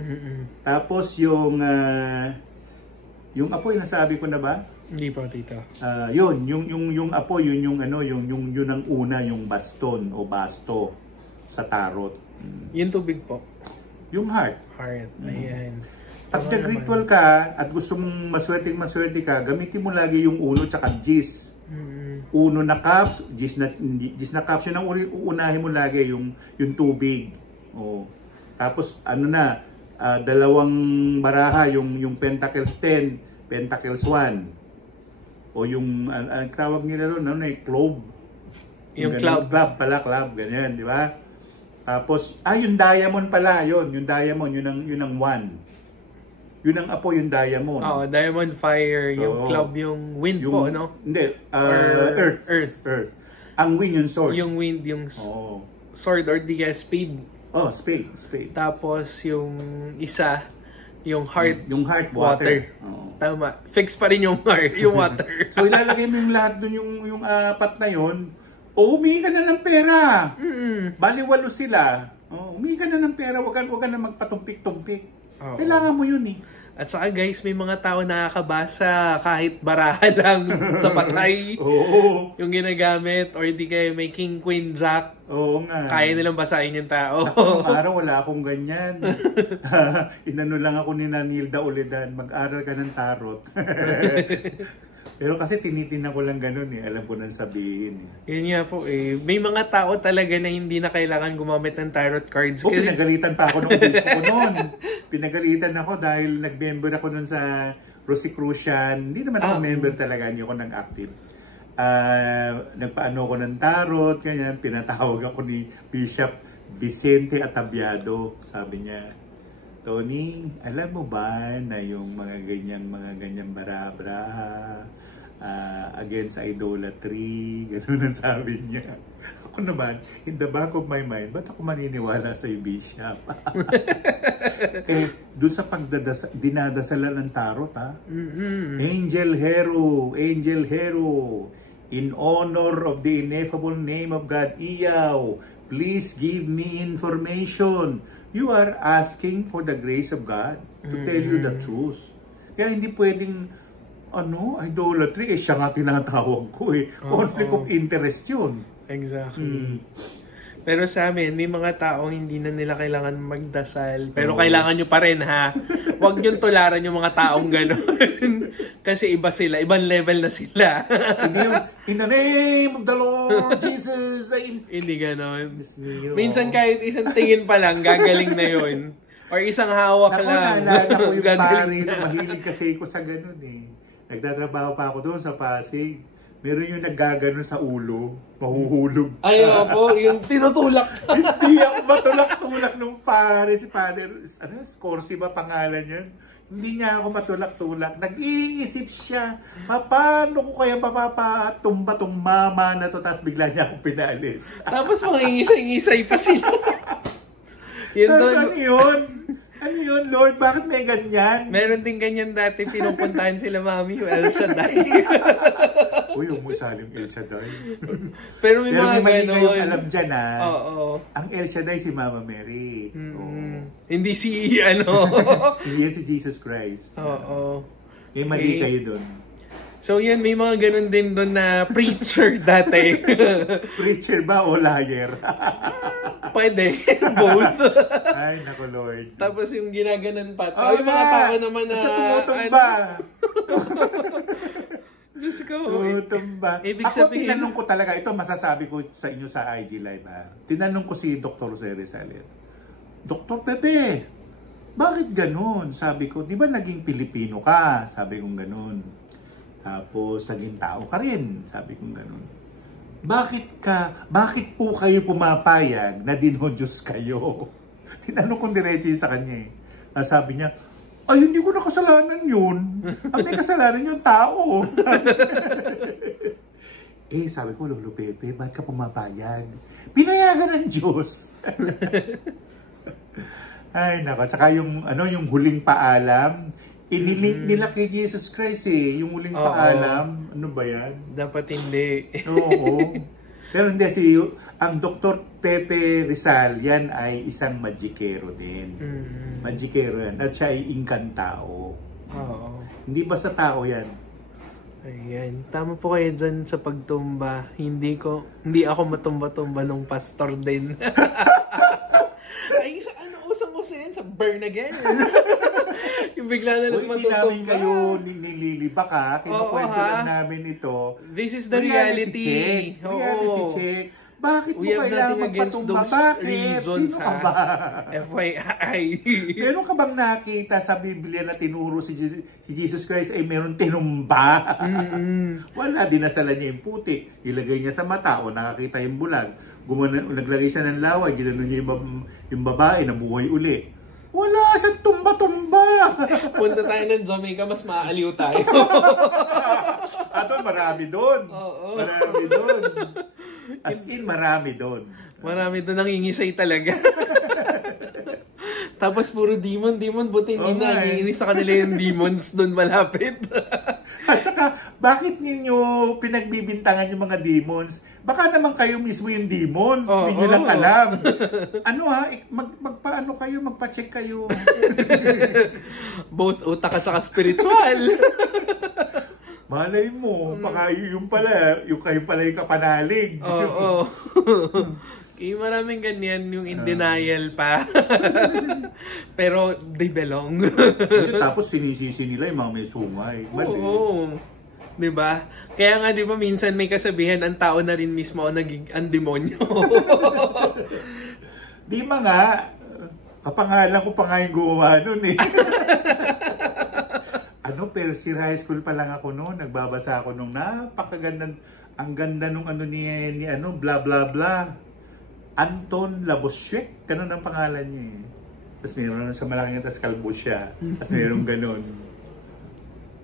Tapos yung apoy, nasabi ko na ba? Hindi pa, tito. Yung apoy, yun ang una, yung baston o basto sa tarot. Yung tubig po. Yung heart. Ayan. Pag nag-ritual ka at gusto mong maswerte ka, gamitin mo lagi yung uno tsaka gis. Uno na cups, gis na cups, yun ang uunahin mo lagi, yung tubig. Tapos dalawang baraha, yung Pentacles 10, Pentacles 1. O yung, ang tawag nila doon, clove. Yung club. Club, ganyan, di ba? Tapos, yung diamond pala, yung diamond, yun ang one. Yun ang apo, yung diamond. Diamond fire, yung club, yung wind po, no? Hindi, earth. Ang wind, yung sword. Yung wind, yung sword or di kaya spade. Spade. Tapos, yung isa, yung heart. Yung heart, water. Tama. Fix pa rin yung heart, yung water. So, ilalagay mo yung lahat dun, yung apat na yun. Humingi ka na ng pera. Baliwalo sila. Humingi ka na ng pera. Huwag ka na magpatumpik-tumpik. Kailangan mo yun eh. At saka guys, may mga tao nakakabasa kahit baraha lang sa patay. Yung ginagamit. Or di kayo may king, queen, jack. Oo nga. Kaya nilang basahin yung tao. Nung araw, wala akong ganyan. Inano lang ako ni Nilda Ulidan. Mag-aral ka ng tarot. Pero kasi tinitingnan ko lang ganun eh. Alam ko nang sabihin eh. Yun nga po eh. May mga tao talaga na hindi na kailangan gumamit ng tarot cards. Kasi pinagalitan pa ako nung gusto ko noon. Pinagalitan ako dahil nag-member ako noon sa Rosicrucian. Hindi naman ako member talaga. Hindi ako nag-active. Nagpaano ako ng tarot. Ganyan. Pinatawag ako ni Bishop Vicente Atabiado. Sabi niya, Tony, alam mo ba na yung mga ganyang bara-bara against idolatry, gano'n ang sabi niya. Ako naman, in the back of my mind, ba't ako maniniwala sa Bishop? Doon sa dinadasalan ng tarot, Angel Hero, in honor of the ineffable name of God, Iyaw, please give me information. You are asking for the grace of God to tell you the truth. Kaya hindi pwedeng idolatry, siya nga tinatawag ko eh. Conflict of interest yun. Exactly. Pero sa amin, may mga taong hindi na nila kailangan magdasal. Pero Oo. kailangan nyo pa rin, ha? Huwag nyo tularan yung mga taong gano'n. Kasi iba sila. Ibang level na sila. Hindi yung, in the name of the Lord Jesus, Hindi gano'n. Diyos mio. Minsan kahit isang tingin pa lang, gagaling na yun. Or isang hawak Naku, lang. naalala ko yung Gagaling pare, na. mahilig kasi ko sa ganun eh. Nagtatrabaho pa ako doon sa Pasig. Meron yung naggaganon sa ulo, mahuhulog. Ay, opo, yung tinutulak. Hindi ako matulak-tulak nung pare. Si Father, ano, Scorsi ba pangalan yun? Hindi niya ako matulak-tulak. Nag-iisip siya, paano ko kaya mapapatumba tong mama na to, tapos bigla niya akong pinalis. Tapos mga ingisay-ingisay pa sila. Yun Sabi, doon. ano yun? Ano yun, Lord? Bakit may ganyan? Meron din ganyan dati, pinupuntahan sila mami, yung El Shaddai. Uy, umusalim El Shaddai. Pero may Pero mga may mali ganon. kayong alam dyan, ha? Oo. Ang El Shaddai si Mama Mary. Oo. Hindi si ano. Hindi yan si Jesus Christ. Oo. May mali Okay. kayo doon. So yan, may mga ganon din doon na preacher dati. Preacher ba o liar? Pwede. Both. Ay, naku Lord. Tapos yung ginaganon pa. Oo yung mga nga. tao naman na... Basta tumutumba. Diyos ko. Tumutumba. Ibig Ako, sabihin- tinanong ko talaga, ito masasabi ko sa inyo sa IG Live, ha? Tinanong ko si Dr. Zere Salet. Dr. Pepe, bakit ganun? Sabi ko, di ba naging Pilipino ka? Sabi kong ganun. Tapos, naging tao ka rin. Sabi kong ganun. Bakit po kayo pumapayag na dinhodyos kayo? Tinanong kong diretso yun sa kanya eh. Sabi niya, ay, hindi ko na kasalanan yun. Ang may kasalanan yung tao. Sabi ko, Lolo Pepe, bakit ka pumapayag? Pinayagan ng Diyos. Ay, nako. Tsaka yung huling paalam, inilink nila kay Jesus Christ eh. Yung huling Oo. paalam, ano ba yan? Dapat hindi. Oo. Pero hindi, ang Dr. Pepe Rizal, yan ay isang magikero din. Magikero yan. At siya ay inkantao. Oo. Hindi basta tao yan. Ayan. Tama po kayo dyan sa pagtumba. Hindi ako matumba-tumba nung pastor din. Ay, usang-uso yan sa burn again. Yung bigla na lang Hindi namin matutumba. kayo nililibak ha. Kinukwento ha? lang namin ito. This is the reality. Check. Reality Oo. check. Bakit mo We have kailangan nothing against magpatumba? those Bakit? reasons, Sino ka ha? ba? FYI. Meron ka bang nakita sa Biblia na tinuro si Jesus Christ ay meron tinumba? Wala, dinasalan niya yung puti. Ilagay niya sa mata o nakakita yung bulag. Naglagay siya ng laway, ginanon niya yung babae na buhay uli. Wala, sa tumba-tumba. Punta tayo ng Jamaica, mas maaaliw tayo. Ato, marami doon. Oo. Marami doon. As in, marami doon. Marami doon nangingisay talaga. Tapos puro demon, buti hindi na. Nanginginis sa kanila yung demons doon malapit. At saka, bakit ninyo pinagbibintangan yung mga demons? Baka naman kayo mismo yung demons. Oo. Hindi nyo lang alam. Magpaano kayo, magpa-check kayo. Both utak at saka spiritual. Malay mo, baka yung kayo pala yung kapanalig. Oo. Kaya maraming ganyan, yung in denial pa. Pero they belong. Tapos sinisisi nila yung mga may sungay. Mali. Oo. Diba? Kaya nga, diba, minsan may kasabihan, ang tao na rin mismo ang demonyo. Di ba nga, kapangalan ko pa nga yung gumawa nun eh. First year high school pa lang ako noon, nagbabasa ako nung napakaganda, ang ganda nung ni bla bla bla. Anton Labosek, ganun ang pangalan niya eh. Tapos meron sa malaking tas kalbo siya. Tapos meron ganun.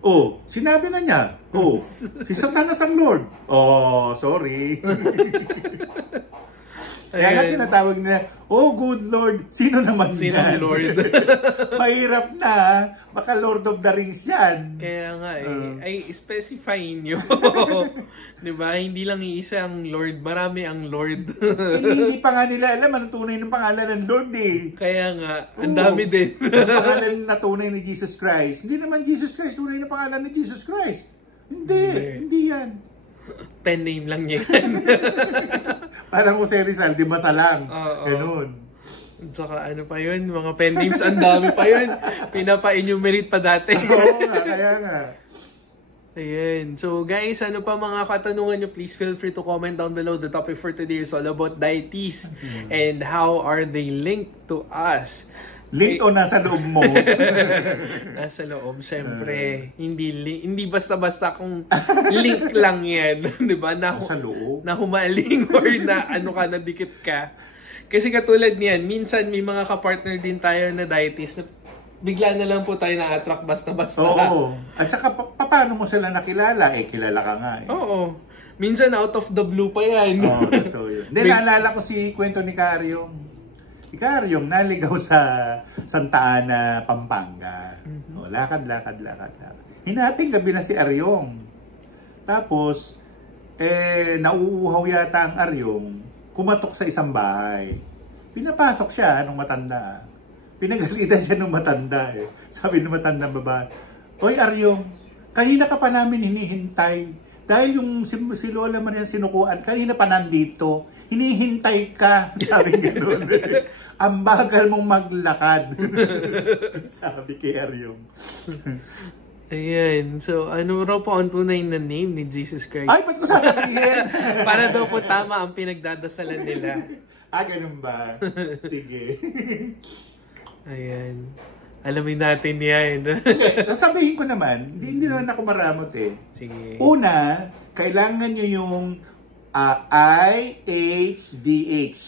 Oh, sinabi na niya. Oh, si Satanas ang Lord. Oh, sorry. Kaya nga tinatawag nila, oh good Lord, sino naman Sino yan? Lord? Mahirap na, baka Lord of the Rings yan. Kaya nga ay specify nyo. Diba? Hindi lang iisa ang Lord, marami ang Lord. hindi pa nga nila alam anong tunay ng pangalan ng Lord eh. Kaya nga, ang dami din. Ang pangalan na tunay ni Jesus Christ. Hindi naman Jesus Christ, tunay na pangalan ni Jesus Christ. Hindi yan. Pen name lang niya yan. Parang Jose Rizal, di masalang. Oo. Ganun. Tsaka ano pa yun, mga pen names, ang dami pa yun. Pinapa-enumerate pa dati. Oo nga, kaya nga. Ayan. So guys, ano pa mga katanungan nyo, please feel free to comment down below. The topic for today is all about deities and how are they linked to us. Link o nasa loob mo? Nasa loob, syempre. Hindi basta-basta kung link lang yan. Di ba? Nasa loob? Na humaling or na ano ka, nadikit ka. Kasi katulad niyan, minsan may mga kapartner din tayo na deities na bigla na lang po tayo na-attract basta-basta. Oo. At saka, paano mo sila nakilala? Eh, kilala ka nga eh. Oo. Minsan out of the blue pa yan. Oo, totoo yun. Hindi, naalala ko si kwento ni Karyong. Si Karyong naligaw sa Santa Ana, Pampanga. O, lakad. Hinating gabi na si Aryong. Tapos, nauuhaw yata ang Aryong, kumatok sa isang bahay. Pinapasok siya nung matanda. Pinagalitan siya nung matanda eh. Sabi nung matanda babae, "Oy Aryong, kanina ka pa namin hinihintay. Dahil yung si Lola Maria sinukuan, kanina pa nandito. Hinihintay ka." Sabi gano'n. "Ang bagal mong maglakad." Sabi kay Aryong. Ayan. So, ano raw po ang tunay na name ni Jesus Christ? Ay, ba't ko sasabihin? Para daw po tama ang pinagdadasalan nila. Ganun ba? Sige. Ayan. Alamin natin yan. Sasabihin ko naman, hindi naman ako maramot eh. Sige. Una, kailangan nyo yung IHVH.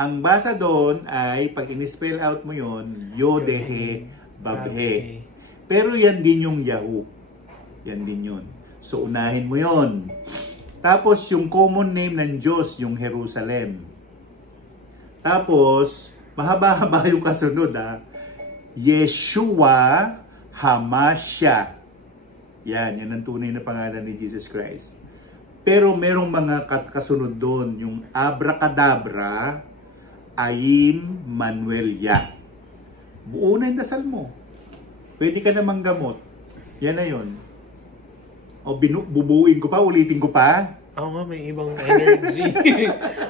Ang basa doon ay, pag in-spell out mo yun, Yodehe, Babhe. Pero yan din yung Yahoo. Yan din yun. So, unahin mo yun. Tapos, yung common name ng Diyos, yung Jerusalem. Tapos, mahaba-haba yung kasunod Yeshua Hamashiach. Yan ang tunay na pangalan ni Jesus Christ. Pero merong mga kasunod doon, yung Abracadabra, Aim Manuel Ya. Buo na yung dasal mo. Pwede ka namang gamot. Yan na yun. O bubuuin ko pa, ulitin ko pa. Oo nga, may ibang energy.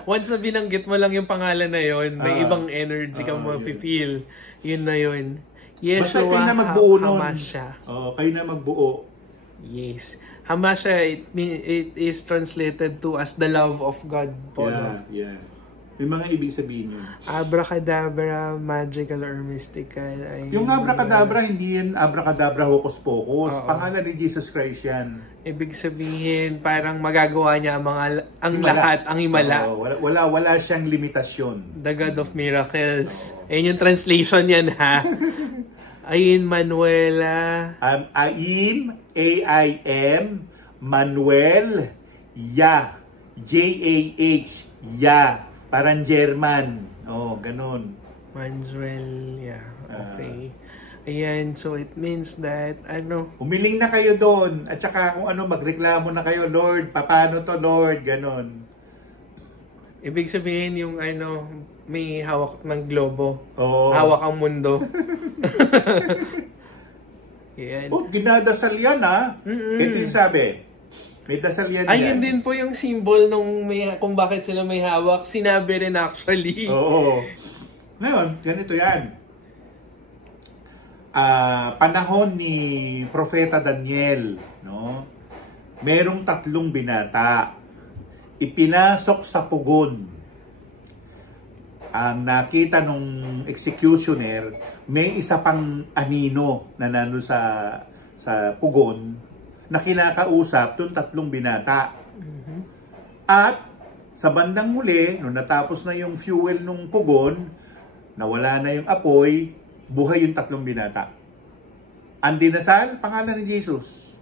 Once na binanggit mo lang yung pangalan na yon, may ibang energy ka mafe-feel. Yun na yun. Basta kayo na magbuo nun. Hamashiach. Kayo na magbuo. Yes. Hamashiach, it is translated to as the love of God. Po, Yeah. May mga ibig sabihin yun. Abracadabra, magical or mystical. Yung abracadabra, hindi yan abracadabra hocus pocus. Pangalan ni Jesus Christ yan. Ibig sabihin, parang magagawa niya ang lahat, ang himala. Wala siyang limitasyon. The God of Miracles. Ayun yung translation yan, ha? Ayin Manuela. Aim, A-I-M, Manuel, Ya, J-A-H, Ya. Parang German. Ganun. Manuel, yeah. Okay. Ayan, so it means that, Umiling na kayo doon. At saka kung magreklamo na kayo, Lord, paano to, Lord? Ganun. Ibig sabihin yung, may hawak ng globo. Oo. Hawak ang mundo. Ayan. Ginadasal yan, Ito yung sabi. May dasal yan. Ayun din po yung symbol kung bakit sila may hawak. Sinabi rin actually. Oo. Ngayon, ganito yan. Panahon ni Propeta Daniel, merong 3 binata. Ipinasok sa pugon. Ang nakita nung executioner, may isa pang anino na nano sa pugon na kinakausap itong 3 binata. At sa bandang huli, nung natapos na yung fuel nung pugon, nawala na yung apoy, buhay yung 3 binata. Ang dinasal, pangalan ni Jesus.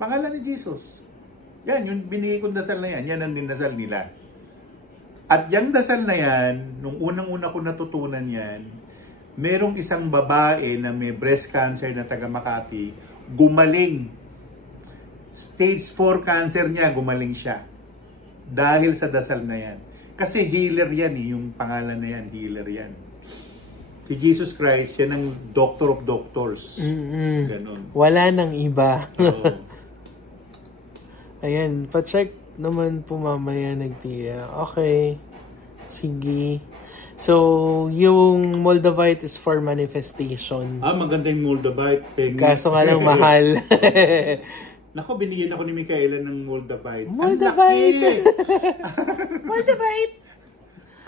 Pangalan ni Jesus. Yan, yung binigay kong dasal na yan, yan ang dinasal nila. At yung dasal na yan, nung unang-una ko natutunan yan, merong isang babae na may breast cancer na taga Makati, gumaling. Stage 4 cancer niya, gumaling siya. Dahil sa dasal na yan. Kasi healer yan yung pangalan na yan, healer yan. Si Jesus Christ, yan ang doctor of doctors. Ganon. Wala nang iba. Ayan, pa-check naman po mamaya nagtiya. Okay. Sige. So, yung Moldavite is for manifestation. Maganda yung Moldavite. Kaso nga lang mahal. Nako, binigyan ako ni Micaela ng Moldavite. Moldavite! Moldavite!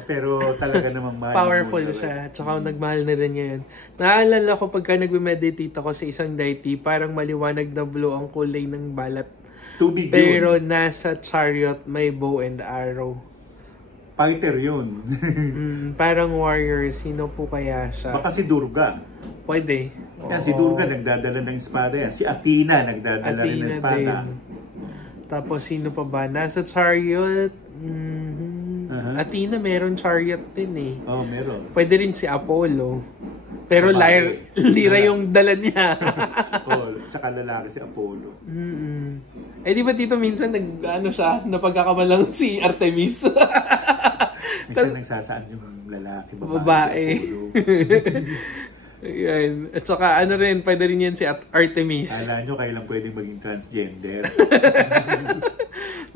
Pero talaga namang mahal. Powerful siya. Tsaka nagmahal na rin ngayon. Naalala ko pagka nagme-meditate ako sa isang deity, parang maliwanag na blue ang kulay ng balat. Tubig yun. Pero nasa chariot may bow and arrow. Fighter yun. Parang warrior. Sino po kaya siya? Baka si Durga. Pwede. Yan, si Durga nagdadala ng espada yan. Si Athena nagdadala rin ng espada. Din. Tapos sino pa ba? Nasa chariot. Athena meron chariot din eh. Meron. Pwede rin si Apollo. Pero lira yung dala niya. Tsaka lalaki si Apollo. Eh di ba dito minsan napagkakamalang si Artemis? Minsan nagsasaan yung lalaki, babae. Si Ayan. At saka rin, pwede rin yan si Artemis. Alam nyo, kayo lang pwedeng maging transgender.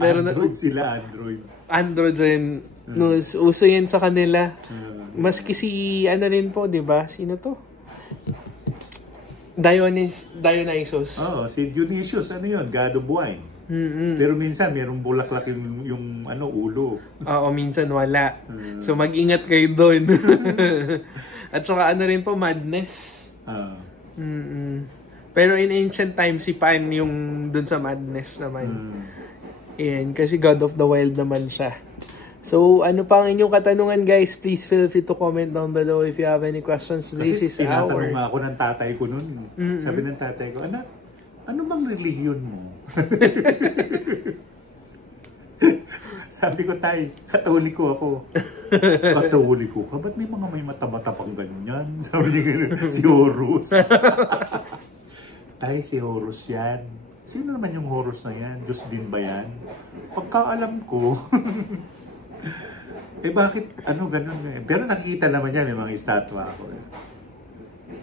Meron Android sila, Android. Androgen. Uso yan sa kanila. Maski si, rin po, di ba? Sino to? Dionysus. Si Dionysus, yun? God of wine. Pero minsan, merong bulaklak yung ulo. Minsan wala. So, mag-ingat kayo doon. At saka rin po, madness. Pero in ancient times, si Pan yung dun sa madness naman. Ayan, kasi God of the Wild naman siya. So, ano pa ang inyong katanungan, guys? Please feel free to comment down below if you have any questions. This is tinatanong ako ng tatay ko nun. Sabi ng tatay ko, anak, ano bang relihiyon mo? Sabi ko, tay, katoliko ako. Katoliko ka? Ba't may mga may mata-mata pang ganyan? Sabi niya, si Horus. Tay, si Horus yan. Sino naman yung Horus na yan? Diyos din ba yan? Pagkaalam ko. Bakit, ganun eh. Pero nakikita naman niya, may mga estatwa ako eh.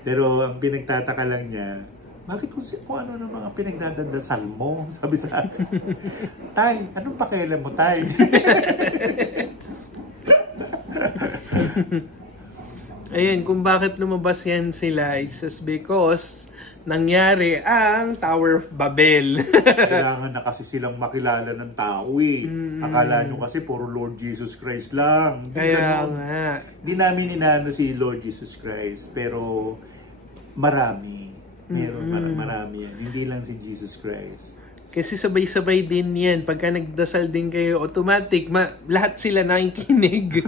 Pero ang pinagtataka lang niya, bakit kung ano ng mga pinagdadasal mo? Sabi sa akin. Tay, anong pakialam mo, tay? Ayun, kung bakit lumabas yan sila, it's just because nangyari ang Tower of Babel. Kailangan na kasi silang makilala ng tao eh. Akala nyo kasi puro Lord Jesus Christ lang. Kaya nga. Di namin inano si Lord Jesus Christ, pero marami. Marami yan. Hindi lang si Jesus Christ. Kasi sabay-sabay din yan. Pagka nagdasal din kayo, automatic, lahat sila nakikinig.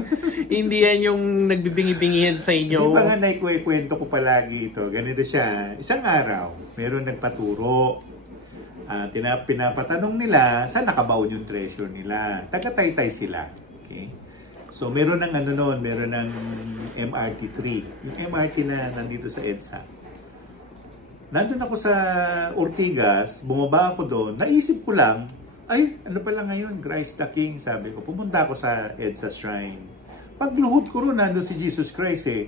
Hindi yan yung nagbibingi-bingihan sa inyo. Hindi pa nga naikwento ko palagi ito. Ganito siya. Isang araw, meron nagpaturo. Pinapatanong nila, saan nakabaon yung treasure nila? Taga-Taytay sila. Okay? So, meron ng meron ng MRT3. Yung MRT na nandito sa EDSA. Nandun ako sa Ortigas, bumaba ako doon, naisip ko lang, ano pala ngayon, Christ the King, sabi ko. Pumunta ako sa EDSA Shrine. Pagluhod ko ron, nandun si Jesus Christ eh.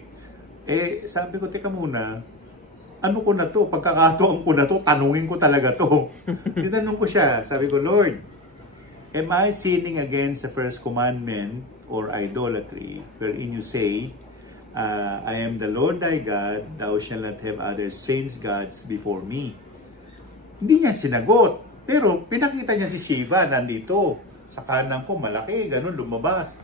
Sabi ko, teka muna, ano ko na to? Pagkakataon ko na to, tanungin ko talaga to. Tinanong ko siya, sabi ko, Lord, am I sinning against the first commandment or idolatry, wherein you say, I am the Lord thy God, thou shalt not have other strange gods before me. Hindi niya sinagot. Pero pinakita niya si Shiva nandito. Sa kanan ko, malaki, ganun, lumabas.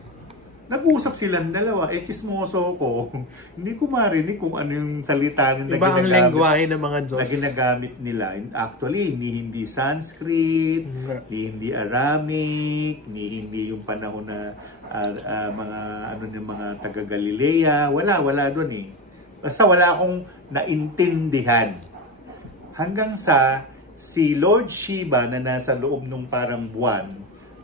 Nag-uusap silang dalawa. Chismoso ko. Hindi ko marinig kung ano yung salita na iba ang lengguwahe ng mga Diyos na ginagamit nila. Actually, hindi Sanskrit, hindi Aramaic, hindi yung panahon na mga taga Galilea, wala doon eh. Basta wala akong naintindihan. Hanggang sa si Lord Shiva na nasa loob ng parang buwan,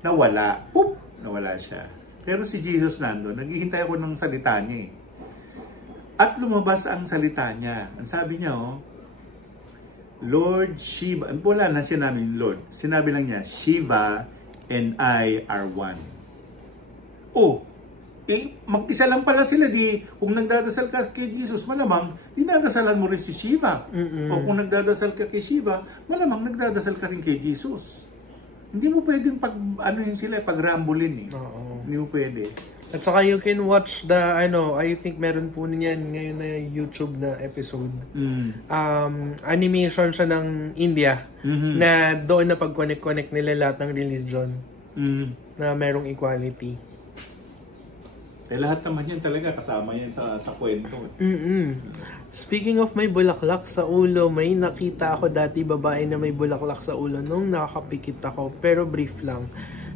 nawala. Nawala siya. Pero si Jesus nandun, naghihintay ako ng salita niya eh. At lumabas ang salita niya. Ang sabi niya, Lord Shiva, wala na sinabi Lord. Sinabi lang niya, Shiva and I are one. Mag-isa lang pala sila kung nagdadasal ka kay Jesus, malamang dinadasalan mo rin si Shiva. O kung nagdadasal ka kay Shiva, malamang nagdadasal ka rin kay Jesus. Hindi mo pwedeng pagrambulin eh. Oo. Hindi mo pwede. At saka you can watch the, I think meron po niyan ngayon na YouTube na episode. Animation siya ng India na doon na pag-connect nila lahat ng religion na merong equality. Lahat naman yan talaga kasama yan sa kwento. Speaking of may bulaklak sa ulo, may nakita ako dati babae na may bulaklak sa ulo nung nakakapikit ako, pero brief lang.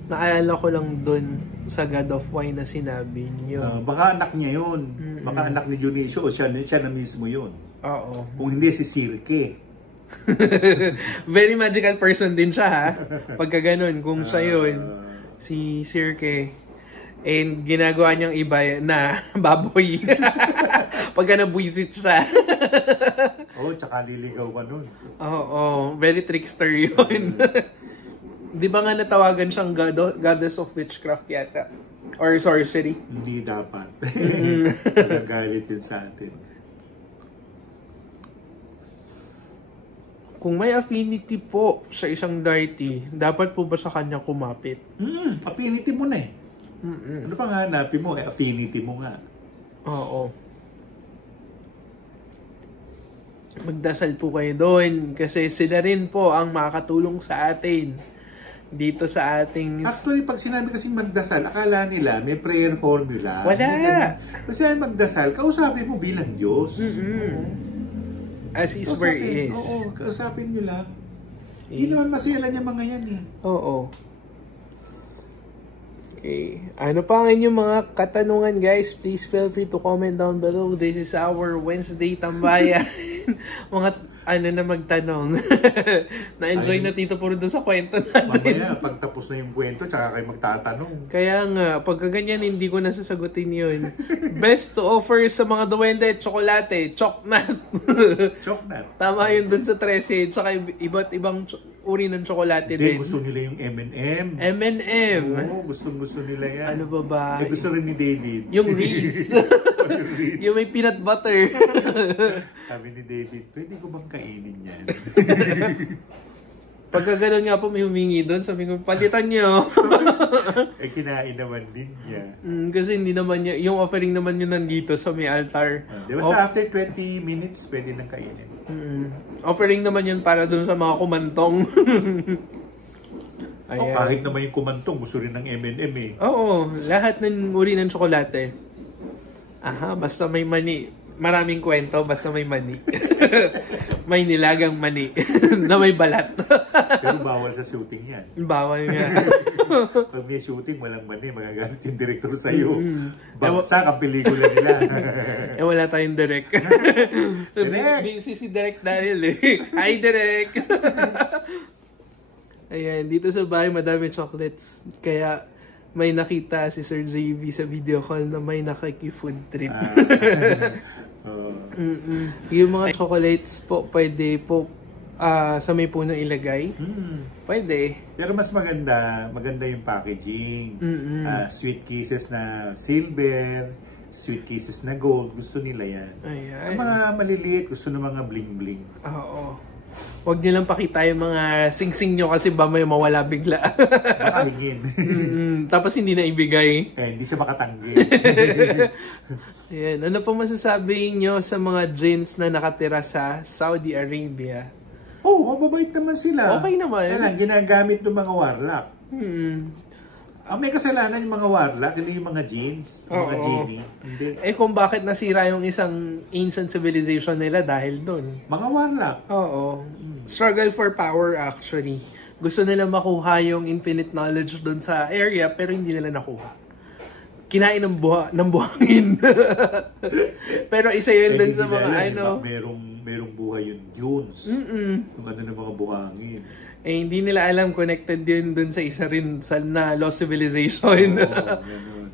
Naalala ko lang dun sa God of Wine na sinabi niyo. Baka anak niya yun. Baka anak ni Dionisio o siya na mismo yun. Oo. Kung hindi si Circe. Very magical person din siya ha. Pagka ganun, kung siya yun, si Circe. And ginagawa niyang iba na baboy. Pagka nabwisit siya. Tsaka liligaw ka nun. Oo, very trickster yun. Di ba nga natawagan siyang goddess of witchcraft yata? Or sorcery? Hindi dapat. Nagagalit yun sa atin. Kung may affinity po sa isang deity, dapat po ba sa kanya kumapit? Affinity mo na eh. Ano pa nga hanapin mo? Affinity mo nga. Oo. Magdasal po kayo doon kasi sila rin po ang makakatulong sa atin dito sa ating... Actually, pag sinabi kasi magdasal, akala nila may prayer formula. Wala! Kasi magdasal, kausapin mo bilang Diyos. As is where it is. Oo, kausapin nyo lang. Hindi naman masela niya mga yan eh. Oo. Okay. Ano pa ang inyong mga katanungan, guys? Please feel free to comment down below. This is our Wednesday Tambayan. Mga na magtanong. Na-enjoy na Tito Puro doon sa kwento natin. Mamaya, pagtapos na yung kwento, tsaka kayo magtatanong. Kaya nga, pagka ganyan, hindi ko nasasagutin yun. Best to offer sa mga duwende, tsokolate, choknat. Choknat. Tama yun doon sa 13, tsaka iba't ibang uri ng tsokolate din. Gusto nila yung M&M. M&M. Oo, gusto nila yan. Ano ba ba? Gusto rin ni David. Yung Reese. Yung may peanut butter. Sabi ni David, pwede ko bang kainin yan? Pagka gano'n nga po may humingi doon, sabi ko, palitan nyo. Kinain naman din niya. Kasi hindi naman niya, yung offering naman yun nandito sa may altar. Di ba sa after 20 minutes, pwede nang kainin? Offering naman yun para doon sa mga kumantong. Kahit naman yung kumantong, gusto rin ng M&M eh. Oo, lahat ng uri ng tsokolate. Basta may mani. Maraming kwento, basta may mani. May nilagang mani na may balat. Pero bawal sa shooting yan. Bawal nga. Pag may shooting, walang mani, magagalit yung director sa'yo. Bagsak ang pelikula nila. Wala tayong direct. Direct! Busy si Direct dahil eh. Hi, Direct! Ayan, dito sa bahay madami chocolates. Kaya may nakita si Sir JV sa video call na may nakiki-food trip. Yung mga chocolates po, pwede po sa may puno ilagay. Pwede. Pero mas maganda yung packaging. Sweet kisses na silver, sweet kisses na gold. Gusto nila yan. Ayan. Ang mga maliliit, gusto ng mga bling-bling. Oo. Huwag nyo lang pakita yung mga sing-sing nyo kasi ba may mawala bigla. Baka hingin. Tapos hindi na ibigay. Hindi siya makatanggi. Ayan. Ano po masasabi nyo sa mga jinns na nakatira sa Saudi Arabia? Mababait naman sila. Okay naman. Kaya lang, ginagamit ng mga warlock. May kasalanan yung mga warlock, hindi yung mga jinns, yung mga genie. Hindi. Kung bakit nasira yung isang ancient civilization nila dahil doon? Mga warlock. Oo. Struggle for power actually. Gusto nila makuha yung infinite knowledge doon sa area pero hindi nila nakuha. Kinain ng buhangin. Pero isa yun dun sa mga merong buhay yun dunes. Yung ano ng mga buhangin. Hindi nila alam connected yun dun sa isa rin sa lost civilization.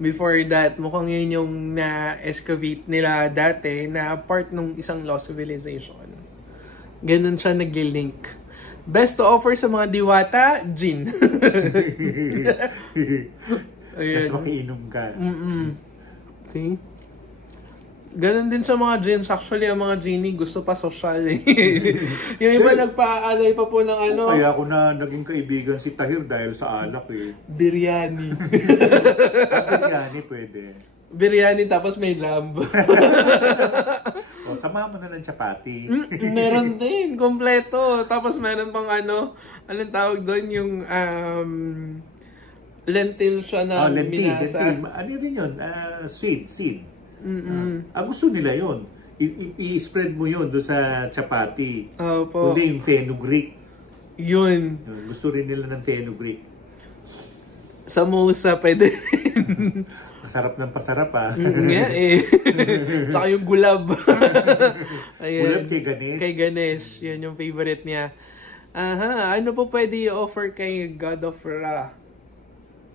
Before that, mukhang yun yung na-excavate nila dati na part ng isang lost civilization. Ganun siya nag-link. Best to offer sa mga diwata, gin. Mas makiinom ka. Okay. Ganon din sa mga Gins. Actually, ang mga Genie gusto pa social eh. Yung iba nagpaalay pa po ng ano. Kaya ako na naging kaibigan si Tahir dahil sa alak eh. Biryani. Biryani pwede. Biryani tapos may lamb. O, sama mo na ng chapati. Meron din, kompleto. Tapos meron pang ano, anong tawag doon, yung lentil siya na minasa. Lentil. Ano rin yun? Sweet, seed. Gusto nila yun. I-spread mo yun doon sa chapati. Opo. Kundi yung fenugreek. Yun. Gusto rin nila ng fenugreek. Samosa, pwede rin. Masarap ng pasarap Nga eh. Tsaka yung gulab. Gulab kay Ganesh. Kay Ganesh. Yan yung favorite niya. Aha. Ano po pwede i-offer kay God of Ra?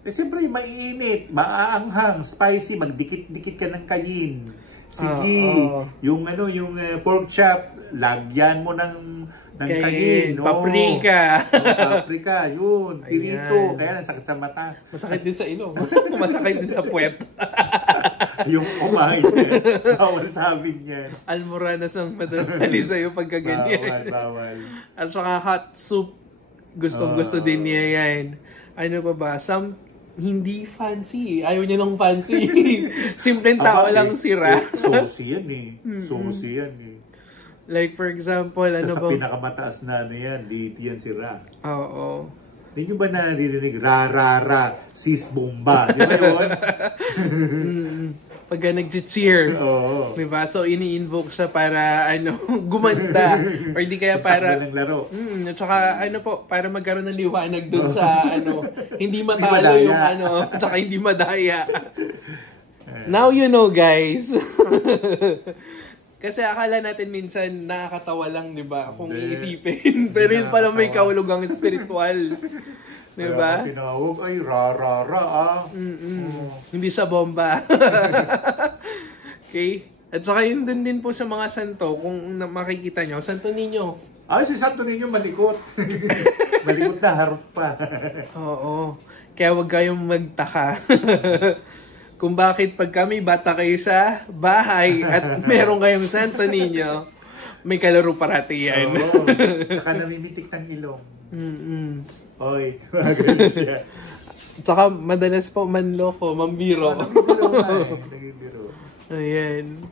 Siyempre, maiinit, maaanghang, spicy, magdikit-dikit ka ng kayin. Sige, yung pork chop, lagyan mo ng kayin. Paprika. Paprika, yun. Pirito, kaya lang sakit sa mata. Masakit din sa ilong. Masakit din sa puwet. Yung kumain bawal sabi niyan. Almoranas ang madadali sa'yo pagka ganyan. Bawal. At saka hot soup, gusto din niya yan. Ano pa ba? Hindi fancy. Ayaw niya ng fancy. Simpleng tao lang sira. Saucy yan eh. Saucy yan eh. Like for example, sa pinakamataas na yan, di yan sira. Oo. Hindi nyo ba naririnig? Ra, sis bomba. Di ba yun? Pagka nag-cheer. Oo. Diba? So, ini-invoke siya para, gumanda. Or di kaya para... ng laro. At saka, para magkaroon ng liwanag dun sa, hindi matalo yung, at saka hindi madaya. Now you know, guys. Kasi akala natin minsan nakakatawa lang, di ba? Kung iisipin. Pero yun pala may kahulugang spiritual. Di ba? Kaya tinawag ay ra. Hindi siya bomba. Okay? At saka yun din po sa mga santo, kung makikita nyo, Santo Niño. Si Santo Niño malikot. Malikot na, harot pa. Oo. Kaya wag kayong magtaka. Kung bakit pag kami bata kayo sa bahay at meron kayong Santo Niño, may kalaro parati yan. Oo. Tsaka namimitik ng ilong. Oy, maganda siya. Tsaka madalas po manloko, mambiro. Nagibiro. Ayan.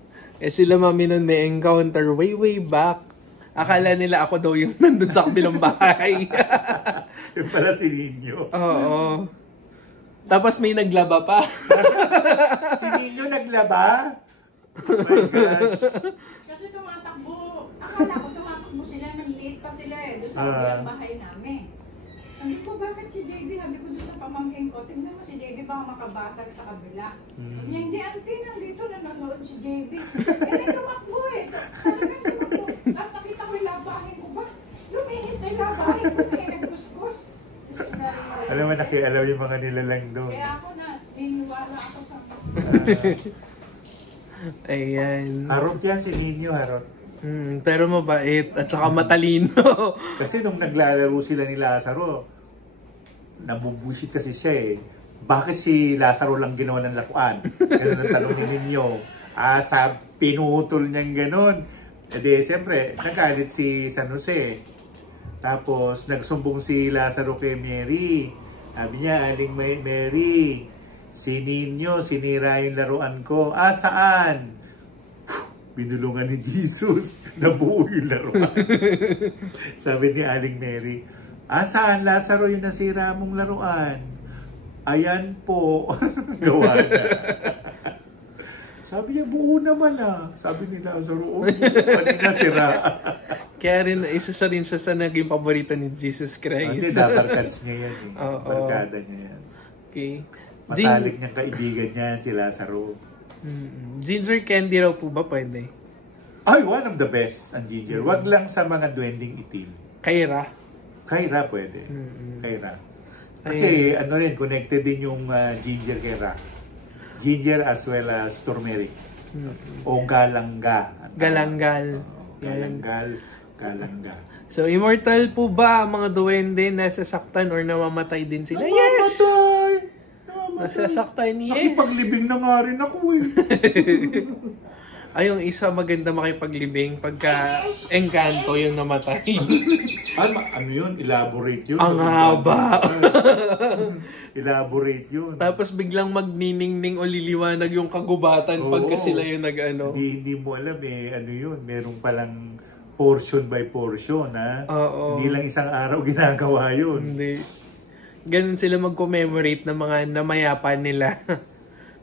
Sila mami nun may encounter way back. Akala nila ako daw yung nandun sa kabilang bahay. Yung pala si Niño. Oo. Tapos may naglaba pa. Si Niño naglaba? Oh my gosh. Kasi tumatakbo. Akala ko tumatakbo sila, nanliit pa sila doon sa kabilang bahay namin. Sabi ko, bakit si JB? Sabi ko doon sa pamangking ko, tingnan mo si JB baka makabasag sa kabila. Sabi niya, hindi auntie, nandito nanonood si JB. Tumakbo eh. Talagang tumakbo. Tapos nakita ko yung labahin ko ba? Luminis na yung labahin ko, may nagkuskus. Alam mo, nakialaw yung mga nilalang doon. Kaya ako niniwala ako sa... Ayan. Harot yan si Niño, harot. Pero mabait at saka matalino. Kasi nung naglalaro sila ni Lazaro, nabubuisit kasi siya eh. Bakit si Lazaro lang ginawa ng lakuan? Ganun ang tanong ni Niño. Pinutol niyang ganun. Siyempre, nagalit si San Jose. Tapos, nagsumbong si Lazaro kay Mary. Sabi niya, Aling Mary, si Niño, sinira yung laruan ko. Saan? Binulungan ni Jesus, nabuo yung laruan. Sabi ni Aling Mary, saan Lazaro yung nasira mong laruan? Ayan po. Gawa na. Sabi niya, buo naman Sabi ni Lazaro, pati nasira. Kaya rin, isa rin siya sa naging paborito ni Jesus Christ. Hindi, nabarkads niya yan. Barkada niya yan. Okay. Matalik niyang kaibigan niyan, si Lazaro. Ginger candy raw po ba pwede? One of the best ang ginger. Wag lang sa mga duwending itim. Kaira? Kaira pwede. Kaira. Kasi connected din yung ginger kaira. Ginger as well as turmeric. O galangga. Galanggal. Galangga. So, immortal po ba ang mga duwende na sasaktan or namamatay din sila? Namamatay! Nasasaktan, yes. Nakipaglibing na nga rin ako eh. Ay, yung isa maganda makipaglibing pagka Encanto yung namatay. Ano yun? Elaborate yun? Ang haba. Elaborate yun. Tapos biglang magniningning o liliwanag yung kagubatan pagka sila yung nag-ano. Hindi mo alam ano yun. Meron palang portion by portion, ha? Oo. Hindi lang isang araw ginagawa yun. Hindi. Ganun sila mag-commemorate ng mga namayapan nila.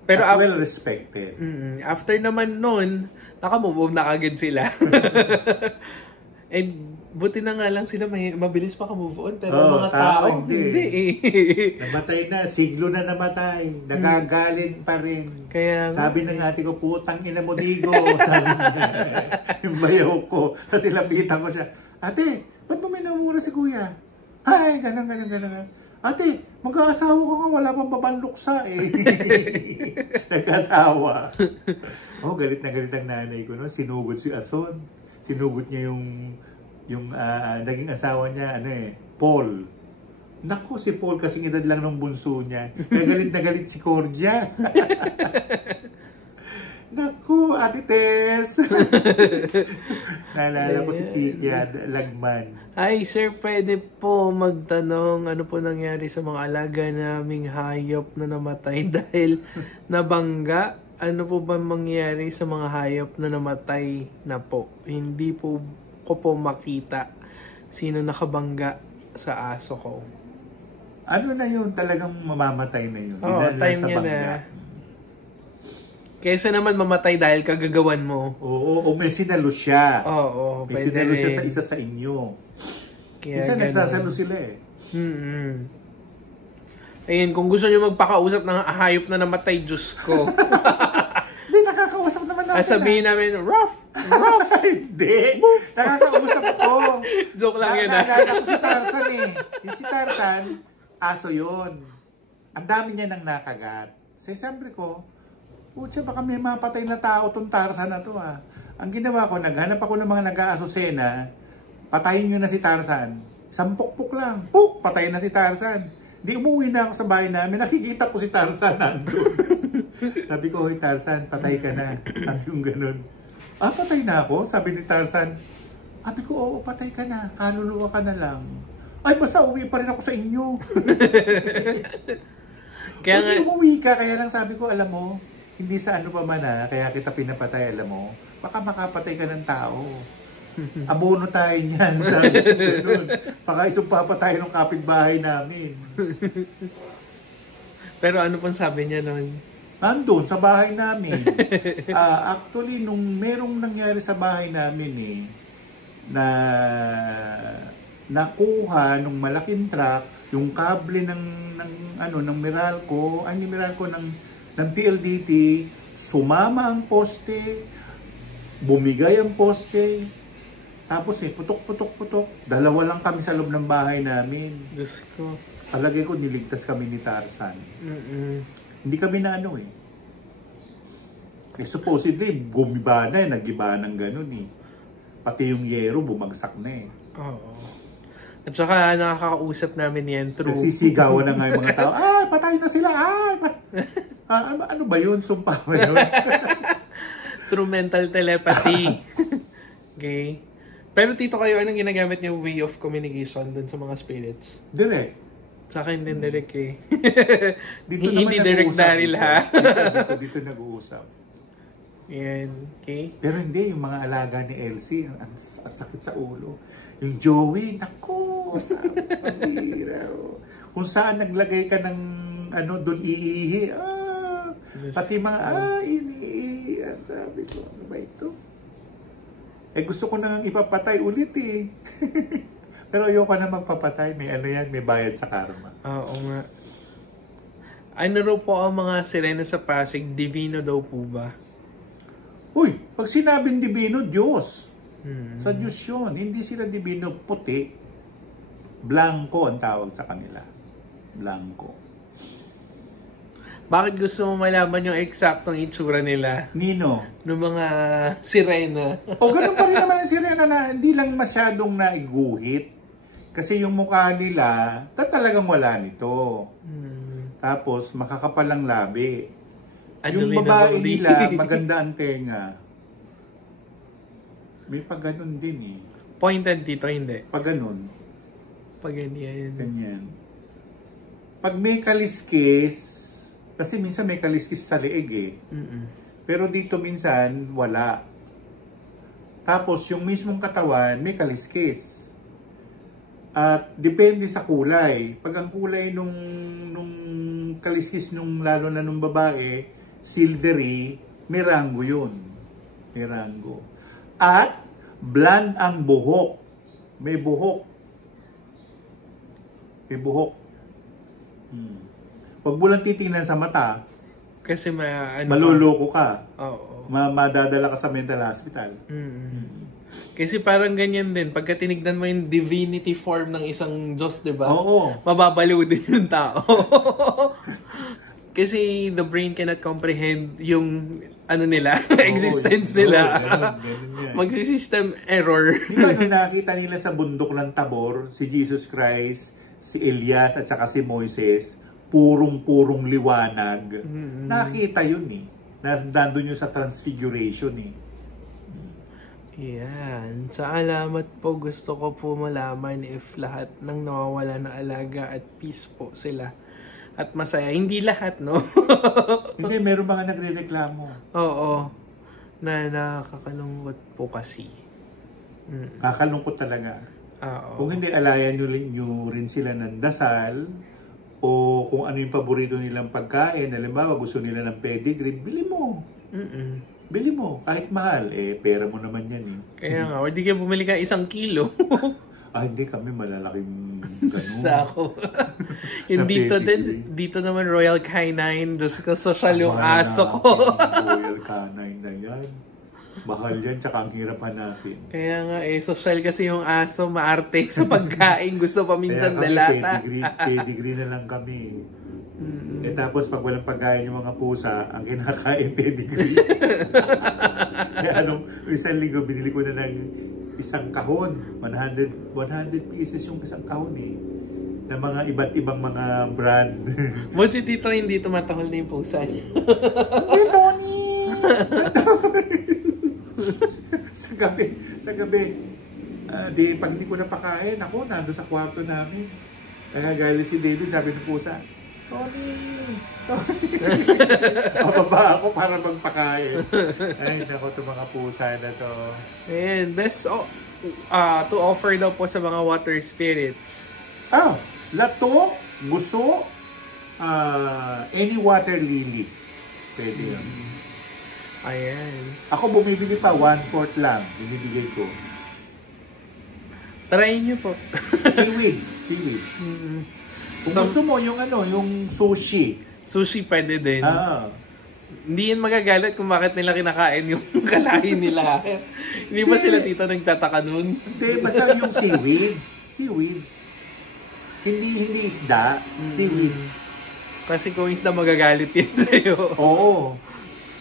Pero At well respected. After naman nun, naka-move on na agad sila. And buti na nga lang sila mabilis maka-move on. Pero mga tao, hindi eh. Namatay na, siglo na namatay. Nagagaling pa rin. Kaya sabi ng ate ko, putang ina mo, Digo. Sabi niya, yung bayaw ko. Kasi lapitan ko siya, ate, ba't mo minamura si kuya? Ay, ganun. Ate, mag-aasawa ko nga, wala pang babanluksa eh. Nag-asawa. Galit na galit ang nanay ko, no? Sinugod si Ason. Sinugod niya yung naging asawa niya, Paul. Naku, si Paul kasing edad lang ng bunso niya. Kaya galit na galit si Cordia. Naku, Ate Tess. Naalala ko si Titia Lagman. Ay, sir, pwede po magtanong ano po nangyari sa mga alaga naming hayop na namatay dahil nabangga? Ano po ba mangyari sa mga hayop na namatay na po? Hindi po ko makita sino nakabangga sa aso ko. Ano na yun? Talagang mamamatay na yun. Oo, time niya na. Kesa naman mamatay dahil kagagawan mo. Oo, o may sinalo siya. Oo, may sinalo siya sa isa sa inyo. Kaya isa nagsasalo sila eh. Ayun, kung gusto nyo magpakausap ng hayop na namatay, Diyos ko. Hindi, nakakausap naman natin. Sabihin namin, rough. Hindi. Nakakausap ko. Joke lang yan. Naalala ko si Tarzan eh. Yung si Tarzan, aso yun. Ang dami niya nang nakagat. Siyempre ko, putya, baka may mapatay na tao tong Tarzan na to ah. Ang ginawa ko, naghanap ako ng mga nag-aasosena, patayin nyo na si Tarzan. Sampukpuk lang. Puk! Patayin na si Tarzan. Di umuwi na ako sa bahay namin, nakikita ko si Tarzan nandun. Sabi ko, hoy Tarzan, patay ka na. Sabi yung ganun. Patay na ako? Sabi ni Tarzan. Sabi ko, oo, patay ka na. Kaluluwa ka na lang. Ay, basta uwi pa rin ako sa inyo. Kaya nga, umuwi ka, kaya lang sabi ko, alam mo, hindi sa ano pa man kaya kita pinapatay, alam mo, baka makapatay ka ng tao. Abono tayo niyan, sabi ko ganun. Baka isumpa tayo ng kapitbahay namin. Pero ano pong sabi niya noon? Nandun, sa bahay namin. Actually, nung merong nangyari sa bahay namin na nakuha nung malaking truck, yung kable ng Meralco, ng PLDT, sumama ang poste, bumigay ang poste, tapos putok. Dalawa lang kami sa loob ng bahay namin. Diyos ko. Palagay ko niligtas kami ni Tarzan. Hindi kami na supposedly, gumiba na nagiba ng ganun eh. Pati yung yero, bumagsak na eh. Oo. At saka nakakausap namin yan through... Nagsisigawan na nga yung mga tao, patay na sila, ano ba yun? Sumpa ba yun? Through mental telepathy. Okay? Pero tito kayo, anong ginagamit niyo way of communication dun sa mga spirits? Direct. Sa akin din direct eh. Hindi direct Daryl ha. Dito nag-uusap. Yan. Okay? Pero hindi, yung mga alaga ni Elsie, ang sakit sa ulo. Yung Joey, naku, kung saan naglagay ka ng doon iihi, pati mga, iniihi, sabi ko, ano ba ito? Gusto ko nang ipapatay ulit eh. Pero ayoko na magpapatay, may bayad sa karma. Oo nga. Ano raw po ang mga sirena sa Pasig, divino daw po ba? Uy, pag sinabing divino, Diyos. Sa Diyos yun. Hindi sila divino, puti. Blanco ang tawag sa kanila. Blanco. Bakit gusto mo malaman yung eksaktong itsura nila? Nino? Ng mga sirena. Ganun pa rin naman ang sirena na hindi lang masyadong naiguhit. Kasi yung mukha nila, talagang wala nito. Tapos, makakapal ang labi. Yung babae nila, maganda ang tenga. May pag ganun din eh. Pointed dito, hindi. Pag ganun. Pag ganyan. Ganyan. Pag may kaliskis, kasi minsan may kaliskis sa leeg eh. Pero dito minsan, wala. Tapos yung mismong katawan, may kaliskis. At depende sa kulay. Pag ang kulay nung kaliskis lalo na nung babae, silvery, may rango yun. May rango. At blonde ang buhok. May buhok. May buhok. Huwag mo lang titingnan sa mata. Kasi maluloko ka. Oo. Madadala ka sa mental hospital. Kasi parang ganyan din. Pagka tinignan mo yung divinity form ng isang Diyos, di ba? Oo. Mababaliw din yung tao. Kasi the brain cannot comprehend yung nila, existence nila. Ganun. Magsi-system error. Di ba nung nakita nila sa bundok ng Tabor, si Jesus Christ, si Elias at saka si Moises, purong-purong liwanag. Nakita yun eh. Nandun yun sa transfiguration eh. Yan. Sa alamat po, gusto ko po malaman if lahat ng nawawala na alaga at peace po sila. At masaya. Hindi lahat, no? Hindi, meron mga nagre-reklamo. Oo. Na nakakalungkot po kasi. Kakalungkot talaga. Oo. Kung hindi, alayan nyo rin sila ng dasal o kung ano yung paborito nilang pagkain. Halimbawa, gusto nila ng pedigree, bili mo. Bili mo. Kahit mahal. Pera mo naman yan eh. Kaya nga, o di kayo bumili ka 1 kilo. Hindi kami malalaking ganun. Sako. Yung dito naman Royal Canine, Diyos ko, social yung aso ko. Royal Canine na yan. Mahal yan, tsaka ang hirap hanapin. Kaya nga social kasi yung aso, maarte sa pagkain, gusto pa minsan dalata. Pedigree na lang kami. Tapos pag walang pagkain yung mga pusa, ang kinakain pedigree. Kaya isang linggo, binili ko na ng isang kahon. 100 pieces yung isang kahon eh. Na mga iba't ibang mga brand. Buti dito hindi tumatahol na yung pusa niya. Hey, Tony! sa gabi. Pag hindi ko napakain, ako, nando sa kwarto namin. Galit si David, sabi ng pusa, Tony! Pababa ako para magpakain. Ay, naku, itong mga pusa na to. And best to offer daw po sa mga water spirits. Lato, gusto, any water lily. Pwede yan. Ayan. Ako bumibili pa, 1/4 lang. Binibigay ko. Try nyo po. Seaweeds. Kung gusto mo, yung sushi. Sushi pwede din. Hindi yan magagalit kung bakit nila kinakain yung kalahin nila. Hindi ba sila tito nagtataka nun? Hindi, basta yung seaweeds. Hindi isda, seaweeds. Kasi kung isda magagalit yan sa'yo. Oo.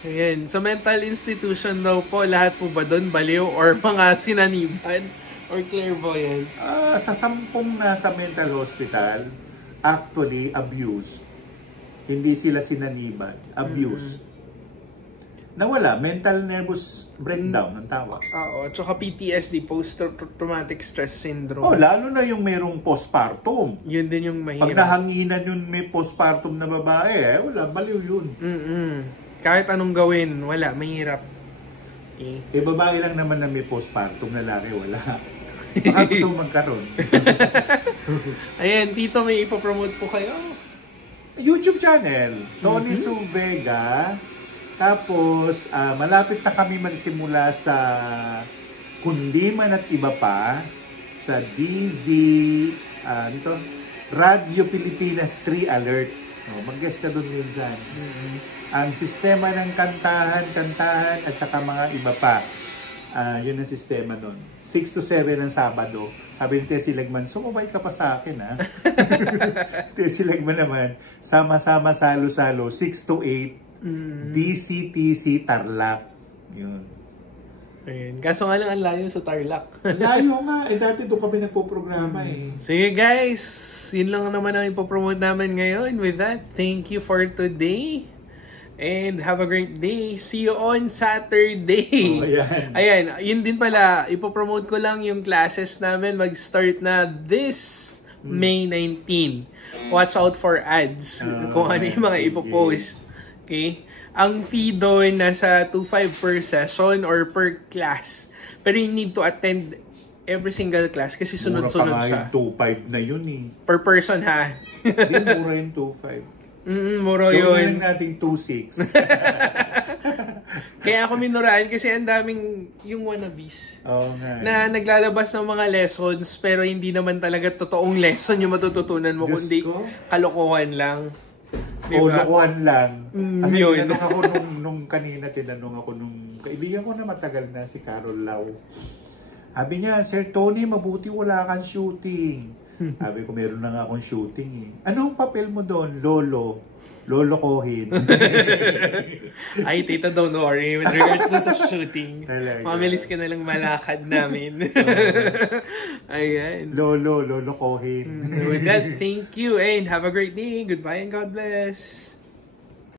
Ayan. Sa mental institution daw po, lahat po ba doon baliw or mga sinaniban or clairvoyant? Sa 10 nasa mental hospital, actually abused. Hindi sila sinaniban. Abused. Nawala. Mental nervous breakdown ang tawag. Oo. Tsaka PTSD, post-traumatic stress syndrome. Lalo na yung merong postpartum. Yun din yung mahirap. Pag nahanginan yun may postpartum na babae, wala. Baliw yun. Kahit anong gawin, wala. Mahirap. Okay. Babae lang naman na may postpartum, lalaki wala. Baka gusto magkaroon. Ayan, tito, may ipopromote po kayo. YouTube channel, Tony Sue Vega. Tapos, malapit na kami magsimula sa Kundiman at iba pa sa Radio Pilipinas 3 Alert. Mag-guest ka doon minsan. Ang sistema ng kantahan at saka mga iba pa. Yun ang sistema doon. 6 to 7 ang Sabado. Sabi ni Tessie Legman, sumabay ka pa sa akin, ha? Tessie Legman naman, sama-sama, salo-salo, 6 to 8, DCTC Tarlac. Yun. Ayun. Kaso nga lang ang layo sa Tarlac. Layo nga. Dati doon kami nagpo-programa Sige guys, yun lang naman ang ipopromote namin ngayon. With that, thank you for today. And have a great day. See you on Saturday. Oh, ayan. Ayan, yun din pala. Ipopromote ko lang yung classes namin. Mag-start na this May 19. Watch out for ads. Kung ano yung mga ipopost. Okay? Ang fee doon nasa 2.5 per session or per class. Pero you need to attend every single class kasi sunod-sunod Mura pa siya. nga yung 2.5 na yun eh. Per person ha. Hindi, mura yung 2.5. Mura Gawin yun. lang natin 2.6. Kaya ako minurahan kasi ang daming yung wannabes. Oo nga. Na naglalabas ng mga lessons pero hindi naman talaga totoong lesson yung matututunan mo, Diyos kundi ko. kalokohan lang. O lokohan lang. Kasi yun. tinanong ako nung kanina, tinanong ako nung kaibigan ko na matagal na, si Carol Lau. Sabi niya, Sir Tony, mabuti wala kang shooting. Sabi ko, meron na nga akong shooting eh. Anong papel mo doon? Lolokohin. Ay, tita, don't worry. With regards to sa shooting, Talaga. mamilis ka na lang malakad namin. Ayan. Lolokohin. With that, thank you and have a great day. Goodbye and God bless.